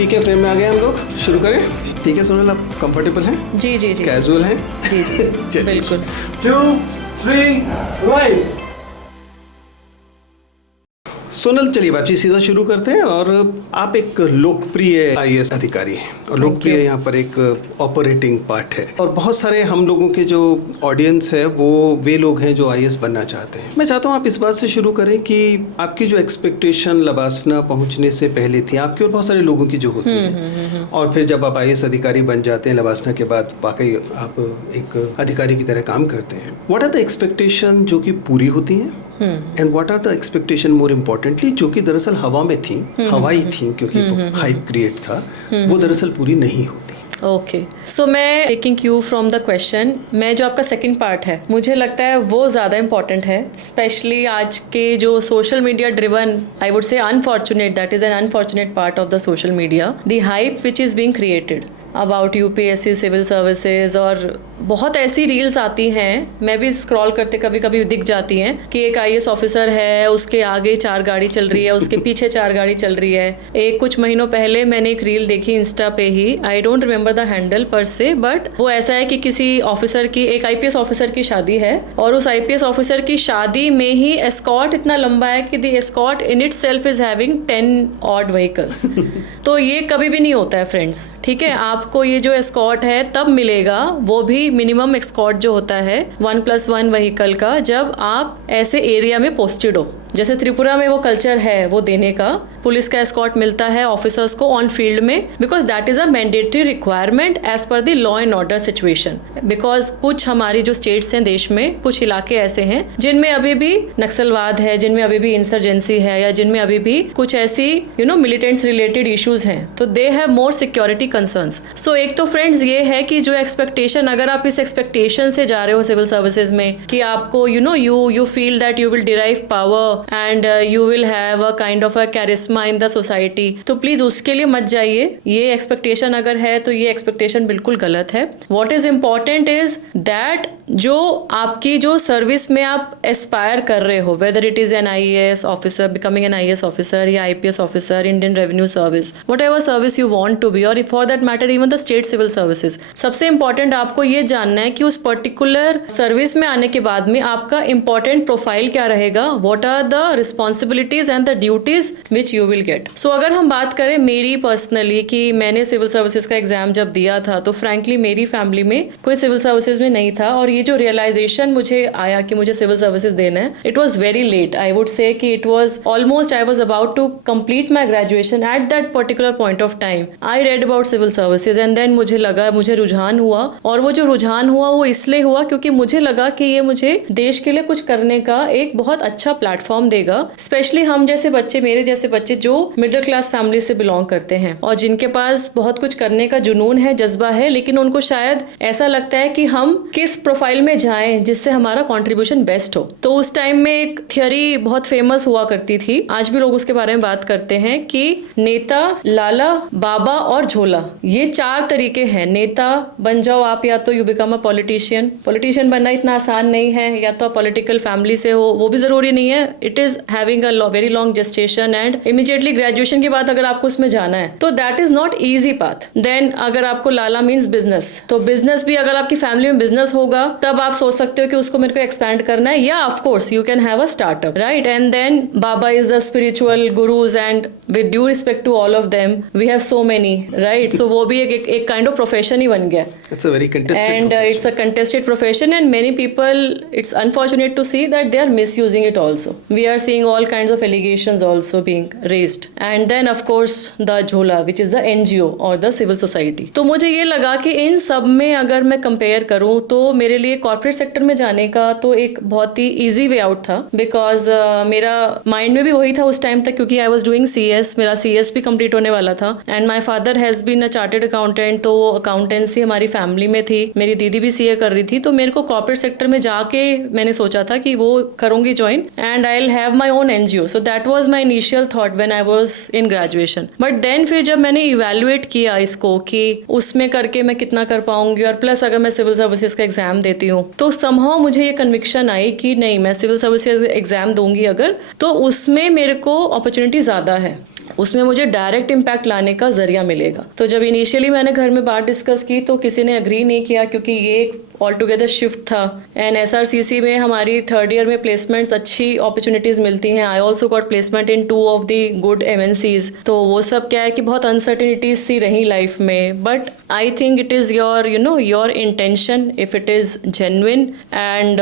ठीक है, फ्रेम में आ गए हम लोग, शुरू करें। ठीक है सोनल, आप कंफर्टेबल हैं? जी जी जी, कैजुअल हैं? जी जी चलिए। बिल्कुल। 2 3 लाइव। सोनल, चलिए बातचीत सीधा शुरू करते हैं। और आप एक लोकप्रिय आईएएस अधिकारी हैं और लोकप्रिय यहाँ पर एक ऑपरेटिंग पार्ट है, और बहुत सारे हम लोगों के जो ऑडियंस है वो वे लोग हैं जो आईएएस बनना चाहते हैं। मैं चाहता हूँ आप इस बात से शुरू करें कि आपकी जो एक्सपेक्टेशन लबासना पहुँचने से पहले थी आपकी और बहुत सारे लोगों की जो होती है, और फिर जब आप आईएएस अधिकारी बन जाते हैं लबासना के बाद वाकई आप एक अधिकारी की तरह काम करते हैं। व्हाट आर द एक्सपेक्टेशन जो कि पूरी होती हैं, and what are the expectation more importantly जो कि दरअसल हवा में थी, हवाई थी क्योंकि हाइप क्रिएट था, वो दरअसल पूरी नहीं होती। ओके, सो मैं taking Q from the question, मैं जो आपका सेकंड पार्ट है मुझे लगता है वो ज़्यादा इंपॉर्टेंट है, स्पेशली आज के जो social media driven, I would say unfortunate, that is an unfortunate part of the social media, the hype which is being created about UPSC civil services. और बहुत ऐसी रील्स आती हैं, मैं भी स्क्रॉल करते कभी कभी दिख जाती हैं कि एक आईएएस ऑफिसर है, उसके आगे 4 गाड़ी चल रही है, उसके पीछे 4 गाड़ी चल रही है। एक कुछ महीनों पहले मैंने एक रील देखी इंस्टा पे ही, I don't remember the handle पर से, बट वो ऐसा है कि किसी ऑफिसर की, एक आईपीएस ऑफिसर की शादी है, और उस आईपीएस ऑफिसर की शादी में ही एस्कॉर्ट इतना लंबा है कि the escort in it self is having 10 odd vehicles. तो ये कभी भी नहीं होता है फ्रेंड्स, ठीक है। आपको ये जो एस्कॉर्ट है तब मिलेगा, वो भी मिनिमम एस्कॉर्ट जो होता है 1+1 व्हीकल का, जब आप ऐसे एरिया में पोस्टेड हो। जैसे त्रिपुरा में वो कल्चर है वो देने का, पुलिस का एस्कॉर्ट मिलता है ऑफिसर्स को ऑन फील्ड में, because that is a mandatory requirement as per the law and order situation. Because कुछ हमारी जो स्टेट्स हैं देश में, कुछ इलाके ऐसे हैं जिनमें अभी भी नक्सलवाद है, जिनमें अभी भी इंसर्जेंसी है, या जिनमें अभी भी कुछ ऐसी मिलिटेंट्स रिलेटेड इश्यूज हैं, तो they have more security concerns. So एक तो फ्रेंड्स ये है कि जो एक्सपेक्टेशन, अगर आप इस एक्सपेक्टेशन से जा रहे हो सिविल सर्विसेज में कि आपको you feel that you will derive power and you will have a kind of a charisma in the society, तो प्लीज उसके लिए मत जाइए। ये एक्सपेक्टेशन अगर है तो ये एक्सपेक्टेशन बिल्कुल गलत है। What is important is that जो आपकी जो सर्विस में आप एस्पायर कर रहे हो, whether it is an IAS officer, becoming an IAS officer या IPS officer, Indian Revenue Service, whatever service you want to be, or for that matter even the state civil services, सबसे important आपको ये जानना है कि उस particular service में आने के बाद में आपका important प्रोफाइल क्या रहेगा, what are the responsibilities and the duties which you will get. So अगर हम बात करें मेरी पर्सनली कि मैंने सिविल सर्विसेज का एग्जाम जब दिया था, तो फ्रैंकली मेरी फैमिली में कोई सिविल सर्विसेज में नहीं था, और ये जो रियलाइजेशन मुझे आया कि मुझे सिविल सर्विसेज देना है, it was very late. I would say कि it was almost, I was about to complete my graduation at that particular point of time. I read about civil services and then मुझे लगा, मुझे रुझान हुआ, और वो जो रुझान हुआ वो इसलिए हुआ क्योंकि मुझे लगा कि ये मुझे देश के लिए कुछ करने का एक बहुत अच्छा प्लेटफॉर्म देगा। स्पेशली हम जैसे बच्चे, मेरे जैसे बच्चे जो मिडिल क्लास फैमिली से बिलोंग करते हैं और जिनके पास बहुत कुछ करने का जुनून है, जज्बा है, लेकिन उनको शायद ऐसा लगता है कि हम किस प्रोफाइल में जाएं जिससे हमारा कंट्रीब्यूशन बेस्ट हो। तो उस टाइम में एक थियरी बहुत फेमस हुआ करती थी, आज भी लोग उसके बारे में बात करते हैं, कि नेता, लाला, बाबा और झोला, ये 4 तरीके हैं। नेता बन जाओ आप, या तो you become a politician. Politician बनना इतना आसान नहीं है, या तो पॉलिटिकल फैमिली से हो, वो भी जरूरी नहीं है। It is having a very long gestation and immediately graduation के बाद अगर आपको उसमें जाना है तो that is not easy path. Then अगर आपको लाला मीन्स बिजनेस, तो बिजनेस भी अगर आपकी फैमिली में बिजनेस होगा तब आप सोच सकते हो कि उसको मेरे को एक्सपैंड करना है, या of course you can have a startup, right. And then baba is the spiritual gurus, and with due respect to all of them we have so many, right. So वो भी एक काइंड ऑफ प्रोफेशन ही बन गया। It's a very contested and it's a contested profession, and many people, it's unfortunate to see that they are misusing it also. We are seeing all kinds of allegations also being raised, and then of course the Jhola, which is the NGO or the civil society. तो मुझे ये लगा कि इन सब में अगर मैं compare करूँ तो मेरे लिए कॉर्पोरेट सेक्टर में जाने का तो एक बहुत ही ईजी वे आउट था, बिकॉज मेरा माइंड में भी वही था उस टाइम तक, क्योंकि आई वॉज डूइंग CS, मेरा CS भी कंप्लीट होने वाला था, and my father has been a chartered accountant, तो वो अकाउंटेंसी हमारी फैमिली में थी। मेरी दीदी भी CA कर रही थी, तो मेरे को कॉर्पोरेट सेक्टर में जाके मैंने सोचा था कि वो करूंगी join, and I will have my own NGO. So that was my initial thought when I was in graduation. But then फिर जब मैंने इवैल्यूएट किया इसको कि उसमें करके मैं कितना कर पाऊंगी, और प्लस अगर मैं सिविल सर्विसेज का एग्जाम देती हूँ, तो समहाउ मुझे ये कन्विक्शन आई कि नहीं, मैं सिविल सर्विसेज एग्जाम दूंगी अगर, तो उसमें मेरे को अपॉर्चुनिटी ज़्यादा है. उसमें मुझे डायरेक्ट इम्पैक्ट लाने का जरिया मिलेगा। तो जब इनिशियली मैंने घर में बात डिस्कस की तो किसी ने एग्री नहीं किया, क्योंकि ये एक ऑल टुगेदर शिफ्ट था। एंड SRCC में हमारी थर्ड ईयर में प्लेसमेंट्स अच्छी अपॉर्चुनिटीज़ मिलती हैं। I also got placement in 2 of the good MNCs। तो वो सब क्या है कि बहुत अनसर्टिनिटीज सी रही लाइफ में, but I think it is your your intention, if it is genuine and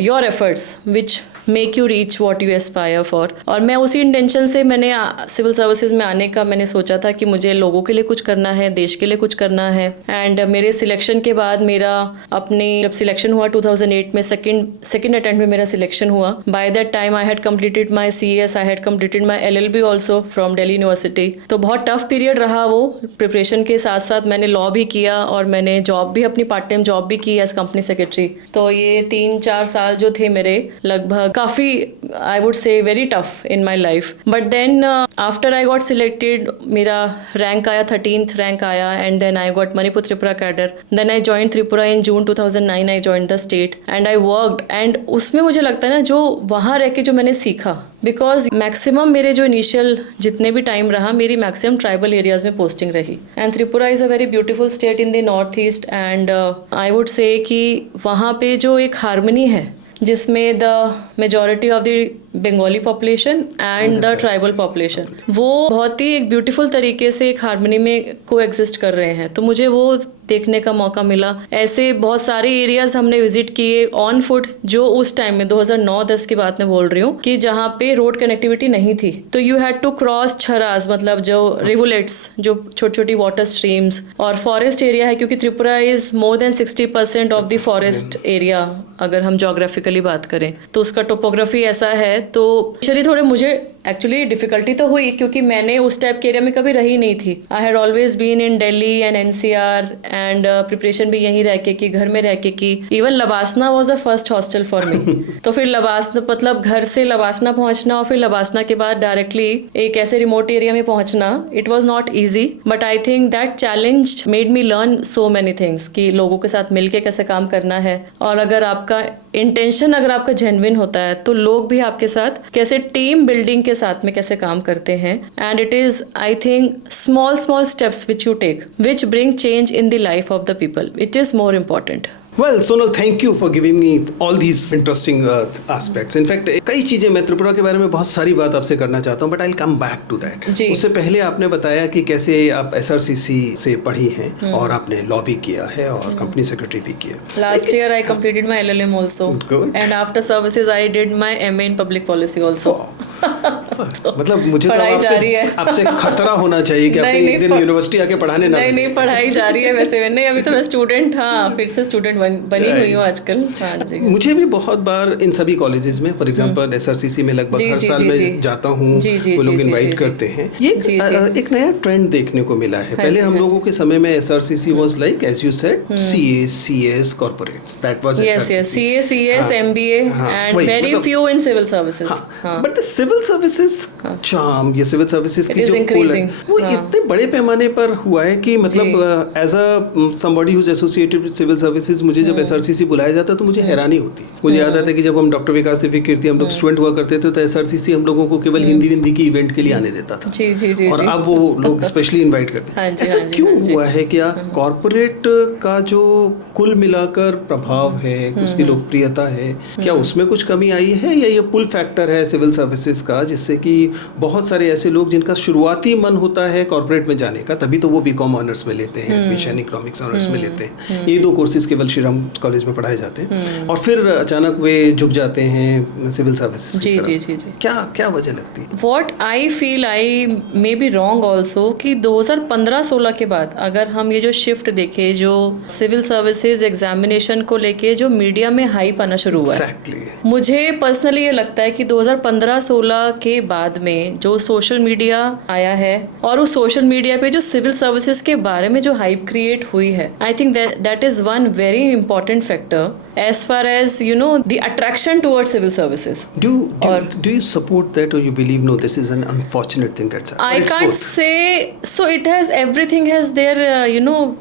your efforts which make you reach what you Aspire for. और मैं उसी इंटेंशन से मैंने सिविल सर्विसेज में आने का मैंने सोचा था कि मुझे लोगों के लिए कुछ करना है, देश के लिए कुछ करना है। एंड मेरे सिलेक्शन के बाद मेरा अपने जब सिलेक्शन हुआ 2008 में सेकेंड अटेम्प्ट में मेरा सिलेक्शन हुआ। By that time I had completed my CS, I had completed my LLB also from Delhi university. तो बहुत टफ पीरियड रहा वो। प्रिपरेशन के साथ साथ मैंने लॉ भी किया और मैंने जॉब भी, अपनी पार्ट टाइम जॉब भी की एज कंपनी सेक्रेटरी। तो ये 3-4 साल जो थे मेरे लगभग काफ़ी I would say very tough in my life. But then after I got selected, मेरा रैंक आया 13th रैंक आया, and then I got Manipur Tripura cadre. Then I join Tripura in June 2009। I join the state and I worked. And उसमें मुझे लगता है ना, जो वहाँ रह के जो मैंने सीखा, बिकॉज मैक्सिमम मेरे जो इनिशियल जितने भी टाइम रहा, मेरी मैक्सिमम ट्राइबल एरियाज में पोस्टिंग रही। And Tripura is a very beautiful state in the north east. And I would say कि वहाँ पे जो एक हार्मनी है जिसमें the majority of the Bengali population and the tribal population, वो बहुत ही एक ब्यूटीफुल तरीके से एक हार्मनी में को एग्जिस्ट कर रहे हैं। तो मुझे वो देखने का मौका मिला। ऐसे बहुत सारे एरियाज हमने विजिट किए ऑन फुट, जो उस टाइम में 2009-10 की बात मैं बोल रही हूँ, कि जहाँ पे रोड कनेक्टिविटी नहीं थी। तो यू हैड टू क्रॉस छराज, मतलब जो रिवुलेट्स, जो छोटी छोटी वाटर स्ट्रीम्स, और फॉरेस्ट एरिया है, क्योंकि Tripura is more than 60% of the forest area अगर हम जोग्राफिकली बात करें तो उसका टोपोग्राफी ऐसा है। तो चलिए थोड़े मुझे एक्चुअली डिफिकल्टी तो हुई, क्योंकि मैंने उस टाइप के एरिया में कभी रही नहीं थी। I had always been in Delhi and NCR and preparation भी यहीं रह के की, घर में रह के की। Even LBSNAA was a first hostel for me. तो फिर लबासना, मतलब घर से लबासना पहुंचना और फिर लबासना के बाद डायरेक्टली एक ऐसे रिमोट एरिया में पहुंचना, it was not easy. But I think that challenge made me learn so many things, कि लोगों के साथ मिलके कैसे काम करना है, और अगर आपका इंटेंशन अगर आपका जेन्युइन होता है तो लोग भी आपके साथ कैसे टीम बिल्डिंग के साथ में कैसे काम करते हैं। And it is I think small steps which you take which bring change in the life of the people, it is more important. Well, Sonal, thank you for giving me all these interesting aspects. In fact, कई चीज़ें मैं त्रिपुरा के बारे में बहुत सारी बात आपसे करना चाहता हूँ, but I'll come back to that. उससे पहले आपने बताया कि कैसे आप SRCC से पढ़ी हैं और आपने लॉ भी किया है और कंपनी सेक्रेटरी भी किया। Last year I completed my LLM also. Good. And after services I did my MA in public policy also. मतलब मुझे तो आपसे खतरा होना चाहिए कि आप एक दिन यूनिवर्सिटी आके पढ़ाने ना। नहीं, पढ़ाई जारी है वैसे। नहीं, अभी तो मैं स्टूडेंट, हाँ, फिर से स्टूडेंट बनी हुई हूँ आजकल। हाँ जी। मुझे भी बहुत बार इन सभी कॉलेजेस में, फॉर एग्जांपल SRCC में लगभग हर साल मैं जाता हूँ, वो लोग इनवाइट करते हैं। ये एक नया ट्रेंड देखने को मिला है। पहले हम लोगों के समय में SRCC was like, as you said, CA, CS, corporates, that was yes, CA, CS, MBA and very few in civil services. But the civil services charm, ये सिविल सर्विसेज की जो पुल है वो इतने बड़े पैमाने पर हुआ है कि मतलब as a somebody who is associated with civil services, मुझे जब SRCC बुलाया जाता तो मुझे हैरानी होती। मुझे याद आता है कि जब हम डॉक्टर विकास दिव्य कीर्ति हम लोग स्टूडेंट हुआ करते थे तो SRCC हम लोगों को केवल हिंदी की इवेंट के लिए आने देता था। जी, और अब वो लोग स्पेशली इन्वाइट करते हैं। ऐसा क्यों हुआ है? क्या कॉर्पोरेट का जो कुल मिलाकर प्रभाव है, उसकी लोकप्रियता है, क्या उसमें कुछ कमी आई है, या ये पुल फैक्टर है सिविल सर्विसेज का, जिससे कि बहुत सारे ऐसे लोग जिनका शुरुआती मन होता है कॉर्पोरेट में जाने का, तभी तो वो BCom ऑनर्स में लेते हैं, एडमिशन इकोनॉमिक्स ऑनर्स में लेते हैं, ये 2 कोर्सेज केवल श्रीराम कॉलेज में पढ़ाए जाते हैं, और फिर अचानक वे झुक जाते हैं सिविल सर्विसेज की तरफ। जी। क्या वजह लगती है? What I feel, I may be wrong also, कि 2015-16 के बाद अगर हम ये जो शिफ्ट देखें, जो सिविल सर्विसेज एग्जामिनेशन को लेके जो मीडिया में हाइप आना शुरू हुआ है, मुझे पर्सनली ये लगता है कि 2015-16 के बाद में जो सोशल मीडिया आया है और उस सोशल मीडिया पे जो सिविल सर्विसेज के बारे में जो हाइप क्रिएट हुई है, आई think that is one very important factor as far as the attraction towards civil services. Do you support that, or you believe no, this is an unfortunate thing that's happened? I can't say. So it has, everything has their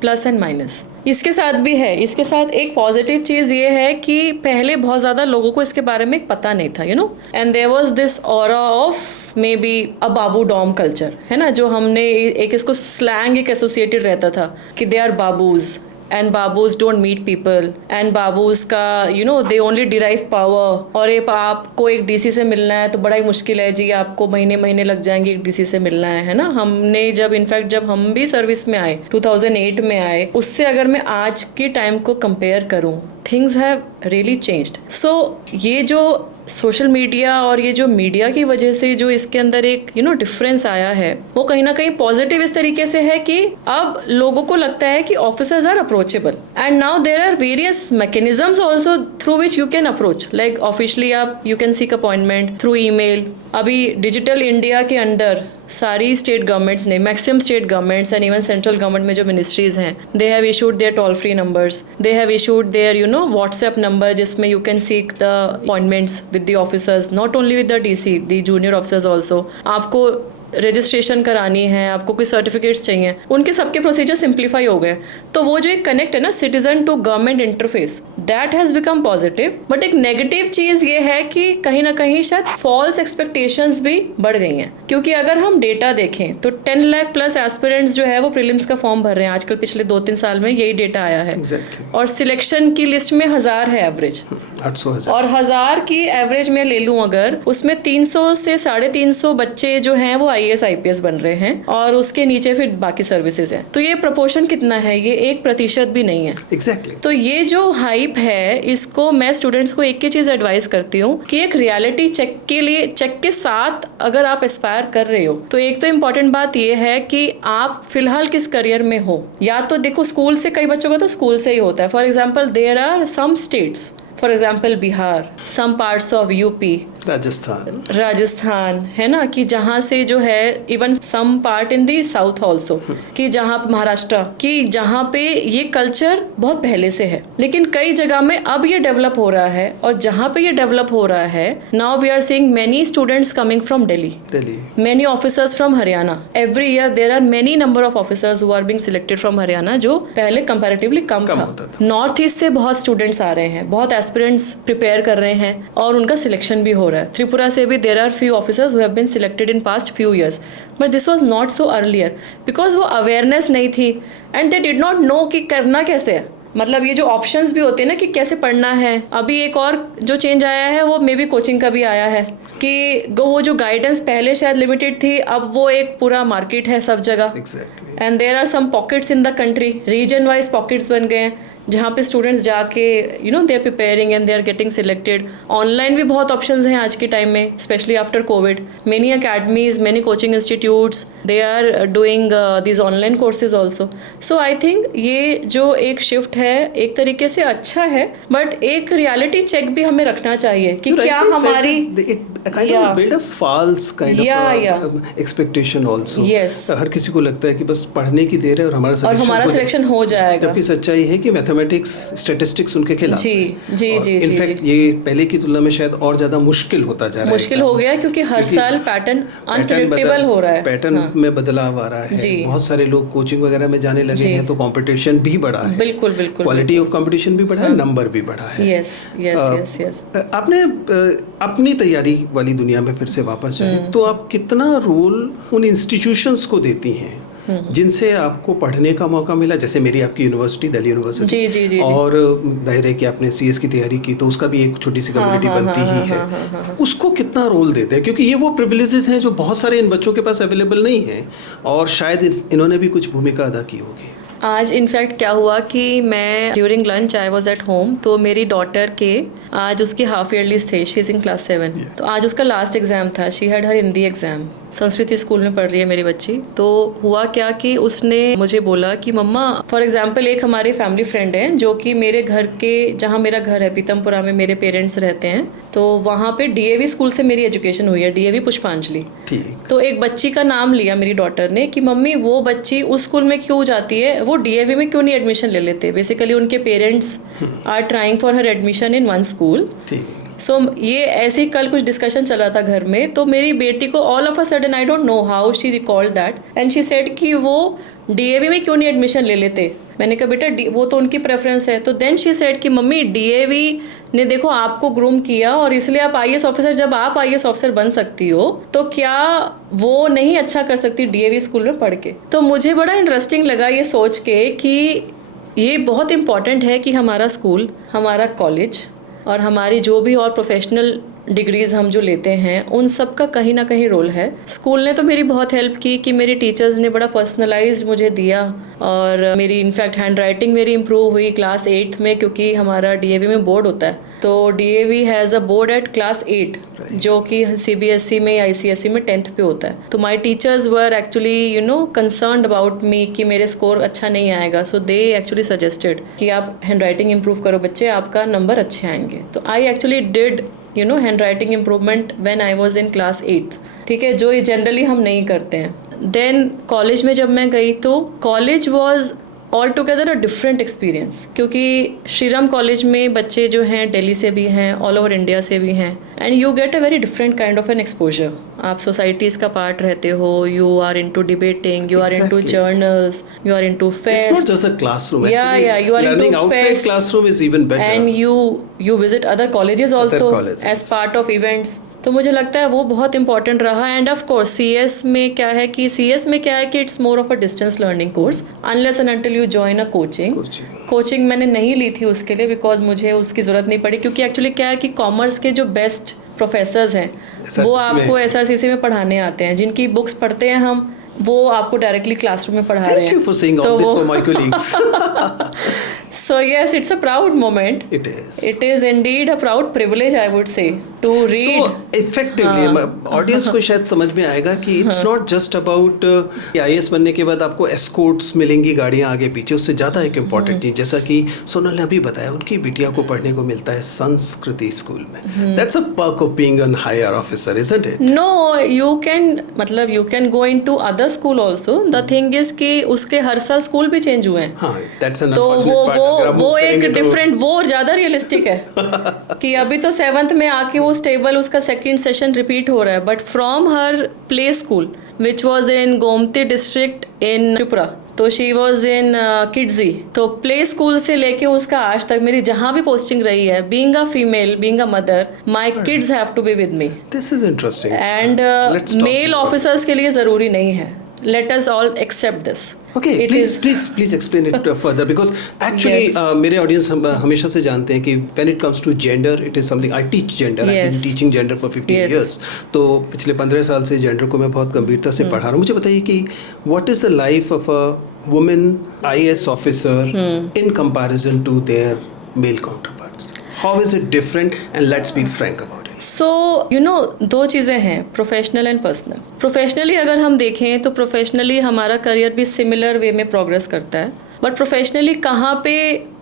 plus and minus. इसके साथ भी है, इसके साथ एक positive चीज़ ये है कि पहले बहुत ज़्यादा लोगों को इसके बारे में पता नहीं था, and there was this aura of maybe a babudom culture, है ना, जो हमने एक इसको स्लैंग एक एसोसिएटेड रहता था कि they are babus and babus don't meet people and babus का दे ओनली डिराइव पावर, और ये आपको एक डीसी से मिलना है तो बड़ा ही मुश्किल है जी, आपको महीने महीने लग जाएंगे एक डीसी से मिलना है ना। हमने जब हम भी सर्विस में आए 2008 में आए, उससे अगर मैं आज के टाइम को कंपेयर करूं, थिंग्स हैव रियली चेंज्ड। सो ये जो सोशल मीडिया और ये जो मीडिया की वजह से जो इसके अंदर एक डिफरेंस आया है, वो कहीं ना कहीं पॉजिटिव इस तरीके से है कि अब लोगों को लगता है कि officers are approachable and now there are various mechanisms also through which you can approach, like officially आप you can seek appointment through email. अभी डिजिटल इंडिया के अंडर सारी स्टेट गवर्नमेंट्स ने, maximum state governments and even central government में जो ministries हैं, they have issued their toll free numbers, they have issued their WhatsApp number जिसमें you can seek the appointments with the officers, not only with the DC, the junior officers also. आपको registration करानी है, आपको कोई certificates चाहिए, उनके सबके procedure simplify हो गए। तो वो जो एक कनेक्ट है ना citizen to government interface, that has become positive. But एक नेगेटिव चीज़ ये है कि कहीं ना कहीं शायद फॉल्स एक्सपेक्टेशंस भी बढ़ गई हैं, क्योंकि अगर हम डेटा देखें तो 10 लाख प्लस एस्पिरेंट्स जो है वो प्रीलिम्स का फॉर्म भर रहे हैं आजकल, पिछले 2-3 साल में यही डेटा आया है। और सिलेक्शन की लिस्ट में 1000 है एवरेज, 800 और 1000 की एवरेज में ले लूँ अगर, उसमें 300 से 350 बच्चे जो हैं वो IAS IPS बन रहे हैं, और उसके नीचे फिर बाकी सर्विसेज हैं। तो ये प्रोपोर्शन कितना है, ये 1% भी नहीं है। एग्जैक्टली। तो ये जो हाइप है, इसको मैं स्टूडेंट्स को एक ही चीज एडवाइस करती हूँ कि एक रियलिटी चेक के साथ अगर आप एस्पायर कर रहे हो, तो एक तो इम्पॉर्टेंट बात ये है कि आप फिलहाल किस करियर में हो। या तो देखो, स्कूल से, कई बच्चों का तो स्कूल से ही होता है। For example there are some states, for example Bihar, some parts of UP, Rajasthan, है ना, कि जहाँ से जो है even some part in the south also, कि जहाँ महाराष्ट्र, कि जहाँ पे ये कल्चर बहुत पहले से है, लेकिन कई जगह में अब ये डेवलप हो रहा है। और जहाँ पे ये डेवलप हो रहा है, now we are seeing many students coming from Delhi, many officers from Haryana. Every year there are many number of officers who are being selected from Haryana, जो पहले कंपैरेटिवली कम था। नॉर्थ ईस्ट से बहुत स्टूडेंट्स आ रहे हैं, बहुत एस्पिरेंट्स प्रिपेयर कर रहे हैं, और उनका सिलेक्शन भी हो रहा है। त्रिपुरा से भी there are few officers who have been selected in past few years, but this was not so earlier because वो awareness नहीं थी and they did not know कि करना कैसे है। मतलब ये जो ऑप्शंस भी होते हैं ना कि कैसे पढ़ना है। अभी एक और जो चेंज आया है वो मे बी कोचिंग का भी आया है कि वो जो गाइडेंस पहले शायद लिमिटेड थी, अब वो एक पूरा मार्केट है सब जगह। And there are some pockets in the country, region wise pockets बन गए हैं, जहाँ पे स्टूडेंट्स जाके they are preparing and they are getting selected. Online भी बहुत ऑप्शंस हैं आज के टाइम में, specially after covid. Many academies, many coaching institutes, they are doing these online courses also. So I think ये जो एक शिफ्ट है एक तरीके से अच्छा है, बट एक रियलिटी चेक भी हमें रखना चाहिए कि क्या हमारी एक्सपेक्टेशन ऑल्सो। यस, हर किसी को लगता है कि बस पढ़ने की देर है और हमारा सिलेक्शन हो जाएगा, जबकि सच्चाई है कि मैथमेटिक्स, स्टैटिस्टिक्स उनके खिलाफ। जी। इनफैक्ट ये पहले की तुलना में शायद और ज्यादा मुश्किल होता जा रहा है। मुश्किल हो गया क्योंकि हर साल पैटर्न अनप्रेडिक्टेबल हो रहा है, पैटर्न में बदलाव आ रहा है। बहुत सारे लोग कोचिंग वगैरह में जाने लगे हैं, तो कंपटीशन भी बढ़ा है। बिल्कुल, क्वालिटी ऑफ कंपटीशन भी बढ़ा है, नंबर भी बढ़ा है। यस। आपने अपनी तैयारी वाली दुनिया में फिर से वापस जाए तो आप कितना रोल उन इंस्टीट्यूशंस को देती हैं जिनसे आपको पढ़ने का मौका मिला? जैसे मेरी आपकी यूनिवर्सिटी, दिल्ली यूनिवर्सिटी, जी। और जाहिर है कि आपने CS की तैयारी की, तो उसका भी एक छोटी सी कम्युनिटी बनती ही है। उसको कितना रोल देते हैं? क्योंकि ये वो प्रिविलेजेस हैं जो बहुत सारे इन बच्चों के पास अवेलेबल नहीं है, और शायद इन्होंने भी कुछ भूमिका अदा की होगी। आज इनफैक्ट क्या हुआ कि मैं during lunch I was at home, तो मेरी डॉटर के आज उसकी हाफ ईयरलीज थे, शी इज़ इन क्लास 7, तो आज उसका लास्ट एग्ज़ाम था। She had her Hindi exam, संस्कृति स्कूल में पढ़ रही है मेरी बच्ची। तो हुआ क्या कि उसने मुझे बोला कि मम्मा, फॉर एग्जांपल एक हमारे फैमिली फ्रेंड हैं जो कि मेरे घर के, जहाँ मेरा घर है पीतमपुरा में, मेरे पेरेंट्स रहते हैं, तो वहाँ पे DAV स्कूल से मेरी एजुकेशन हुई है, DAV पुष्पांजलि। तो एक बच्ची का नाम लिया मेरी डॉटर ने कि मम्मी वो बच्ची उस स्कूल में क्यों जाती है, वो DAV में क्यों नहीं एडमिशन ले लेते। बेसिकली उनके parents are trying for her admission in one school, so ये ऐसे ही कल कुछ डिस्कशन चल रहा था घर में, तो मेरी बेटी को all of a sudden, I don't know how she recalled that and she said कि वो डीएवी में क्यों नहीं एडमिशन ले लेते। मैंने कहा बेटा वो तो उनकी प्रेफरेंस है। तो देन शी सेड कि मम्मी डीएवी ने देखो आपको ग्रूम किया और इसलिए आप आईएएस ऑफिसर, जब आप आईएएस ऑफिसर बन सकती हो तो क्या वो नहीं अच्छा कर सकती डीएवी स्कूल में पढ़ के। तो मुझे बड़ा इंटरेस्टिंग लगा ये सोच के कि ये बहुत इम्पॉर्टेंट है कि हमारा स्कूल, हमारा कॉलेज और हमारी जो भी और प्रोफेशनल डिग्रीज हम जो लेते हैं उन सब का कहीं ना कहीं रोल है। स्कूल ने तो मेरी बहुत हेल्प की कि मेरी टीचर्स ने बड़ा पर्सनलाइज्ड मुझे दिया और मेरी इनफैक्ट हैंड राइटिंग मेरी इम्प्रूव हुई क्लास 8th में, क्योंकि हमारा डीएवी में बोर्ड होता है। तो DAV has a board at class 8 जो कि सीबीएसई में या आईसीएसई में 10th पे होता है। तो my teachers were actually concerned about me कि मेरे स्कोर अच्छा नहीं आएगा। सो दे एक्चुअली सजेस्टेड कि आप हैंड राइटिंग इम्प्रूव करो बच्चे, आपका नंबर अच्छे आएंगे। तो I actually did hand writing improvement when I was in class 8th, ठीक है, जो ये जनरली हम नहीं करते हैं। देन कॉलेज में जब मैं गई तो college was all together a different experience, क्योंकि श्रीराम कॉलेज में बच्चे जो हैं दिल्ली से भी हैं, ऑल ओवर इंडिया से भी हैं, and you get a very different kind of an exposure. आप सोसाइटीज़ का पार्ट रहते हो, you are into debating, you are into journals, you are into fest. It's not just a classroom. Yeah, you are learning into outside fest, classroom is even better. and you visit other colleges also colleges. as part of events. तो मुझे लगता है वो बहुत important रहा। And of course CS में क्या है कि it's more of a distance learning course unless and until you join a coaching मैंने नहीं ली थी उसके लिए, बिकॉज मुझे उसकी ज़रूरत नहीं पड़ी, क्योंकि एक्चुअली क्या है कि कॉमर्स के जो बेस्ट प्रोफेसर्स हैं वो आपको एसआरसीसी में पढ़ाने आते हैं, जिनकी बुक्स पढ़ते हैं हम, वो आपको डायरेक्टली क्लासरूम में पढ़ा रहे हैं। Thank you for saying all this for my colleagues. So yes, it's a proud moment. It is. It is indeed a proud privilege, I would say, to read. So effectively, audience को शायद समझ में आएगा कि it's not just about IAS बनने के बाद आपको escorts मिलेंगी गाड़ियाँ आगे पीछे, उससे ज़्यादा एक इम्पॉर्टेंट चीज़, जैसा कि सोनल ने अभी बताया, उनकी बिटिया को पढ़ने को मिलता है संस्कृति स्कूल में। That's a perk of being a higher officer, isn't it? No, you can go into other school also. The thing is कि उसके हर साल स्कूल भी चेंज हुए हैं। हाँ, that's an तो unfortunate part. वो एक डिफरेंट, वो ज़्यादा रियलिस्टिक है कि अभी तो 7th में आके वो स्टेबल उसका सेकंड सेशन रिपीट हो रहा है। But from her play school which was in Gomti district in Tripura, तो शी वॉज इन किड्जी, तो प्ले स्कूल से लेके उसका आज तक मेरी जहाँ भी पोस्टिंग रही है, being a female, being a mother, my kids have to be with me. This is interesting. And male officers के लिए ज़रूरी नहीं है। Let us all accept this. Okay, please explain it further, because actually Yes. मेरे audience हमेशा से जानते हैं कि when it comes to gender, it is something I teach gender. I've been Yes. teaching gender for 15 Yes. years. तो पिछले 15 साल से gender को मैं बहुत गंभीरता से पढ़ा रहा हूँ। मुझे बताइए कि what is the life of a woman IAS officer in comparison to their male counterparts? How is it different? And let's be frank about it. सो दो चीज़ें हैं, प्रोफेशनल एंड पर्सनल। प्रोफेशनली अगर हम देखें तो प्रोफेशनली हमारा करियर भी similar way में प्रोग्रेस करता है, बट प्रोफेशनली कहाँ पे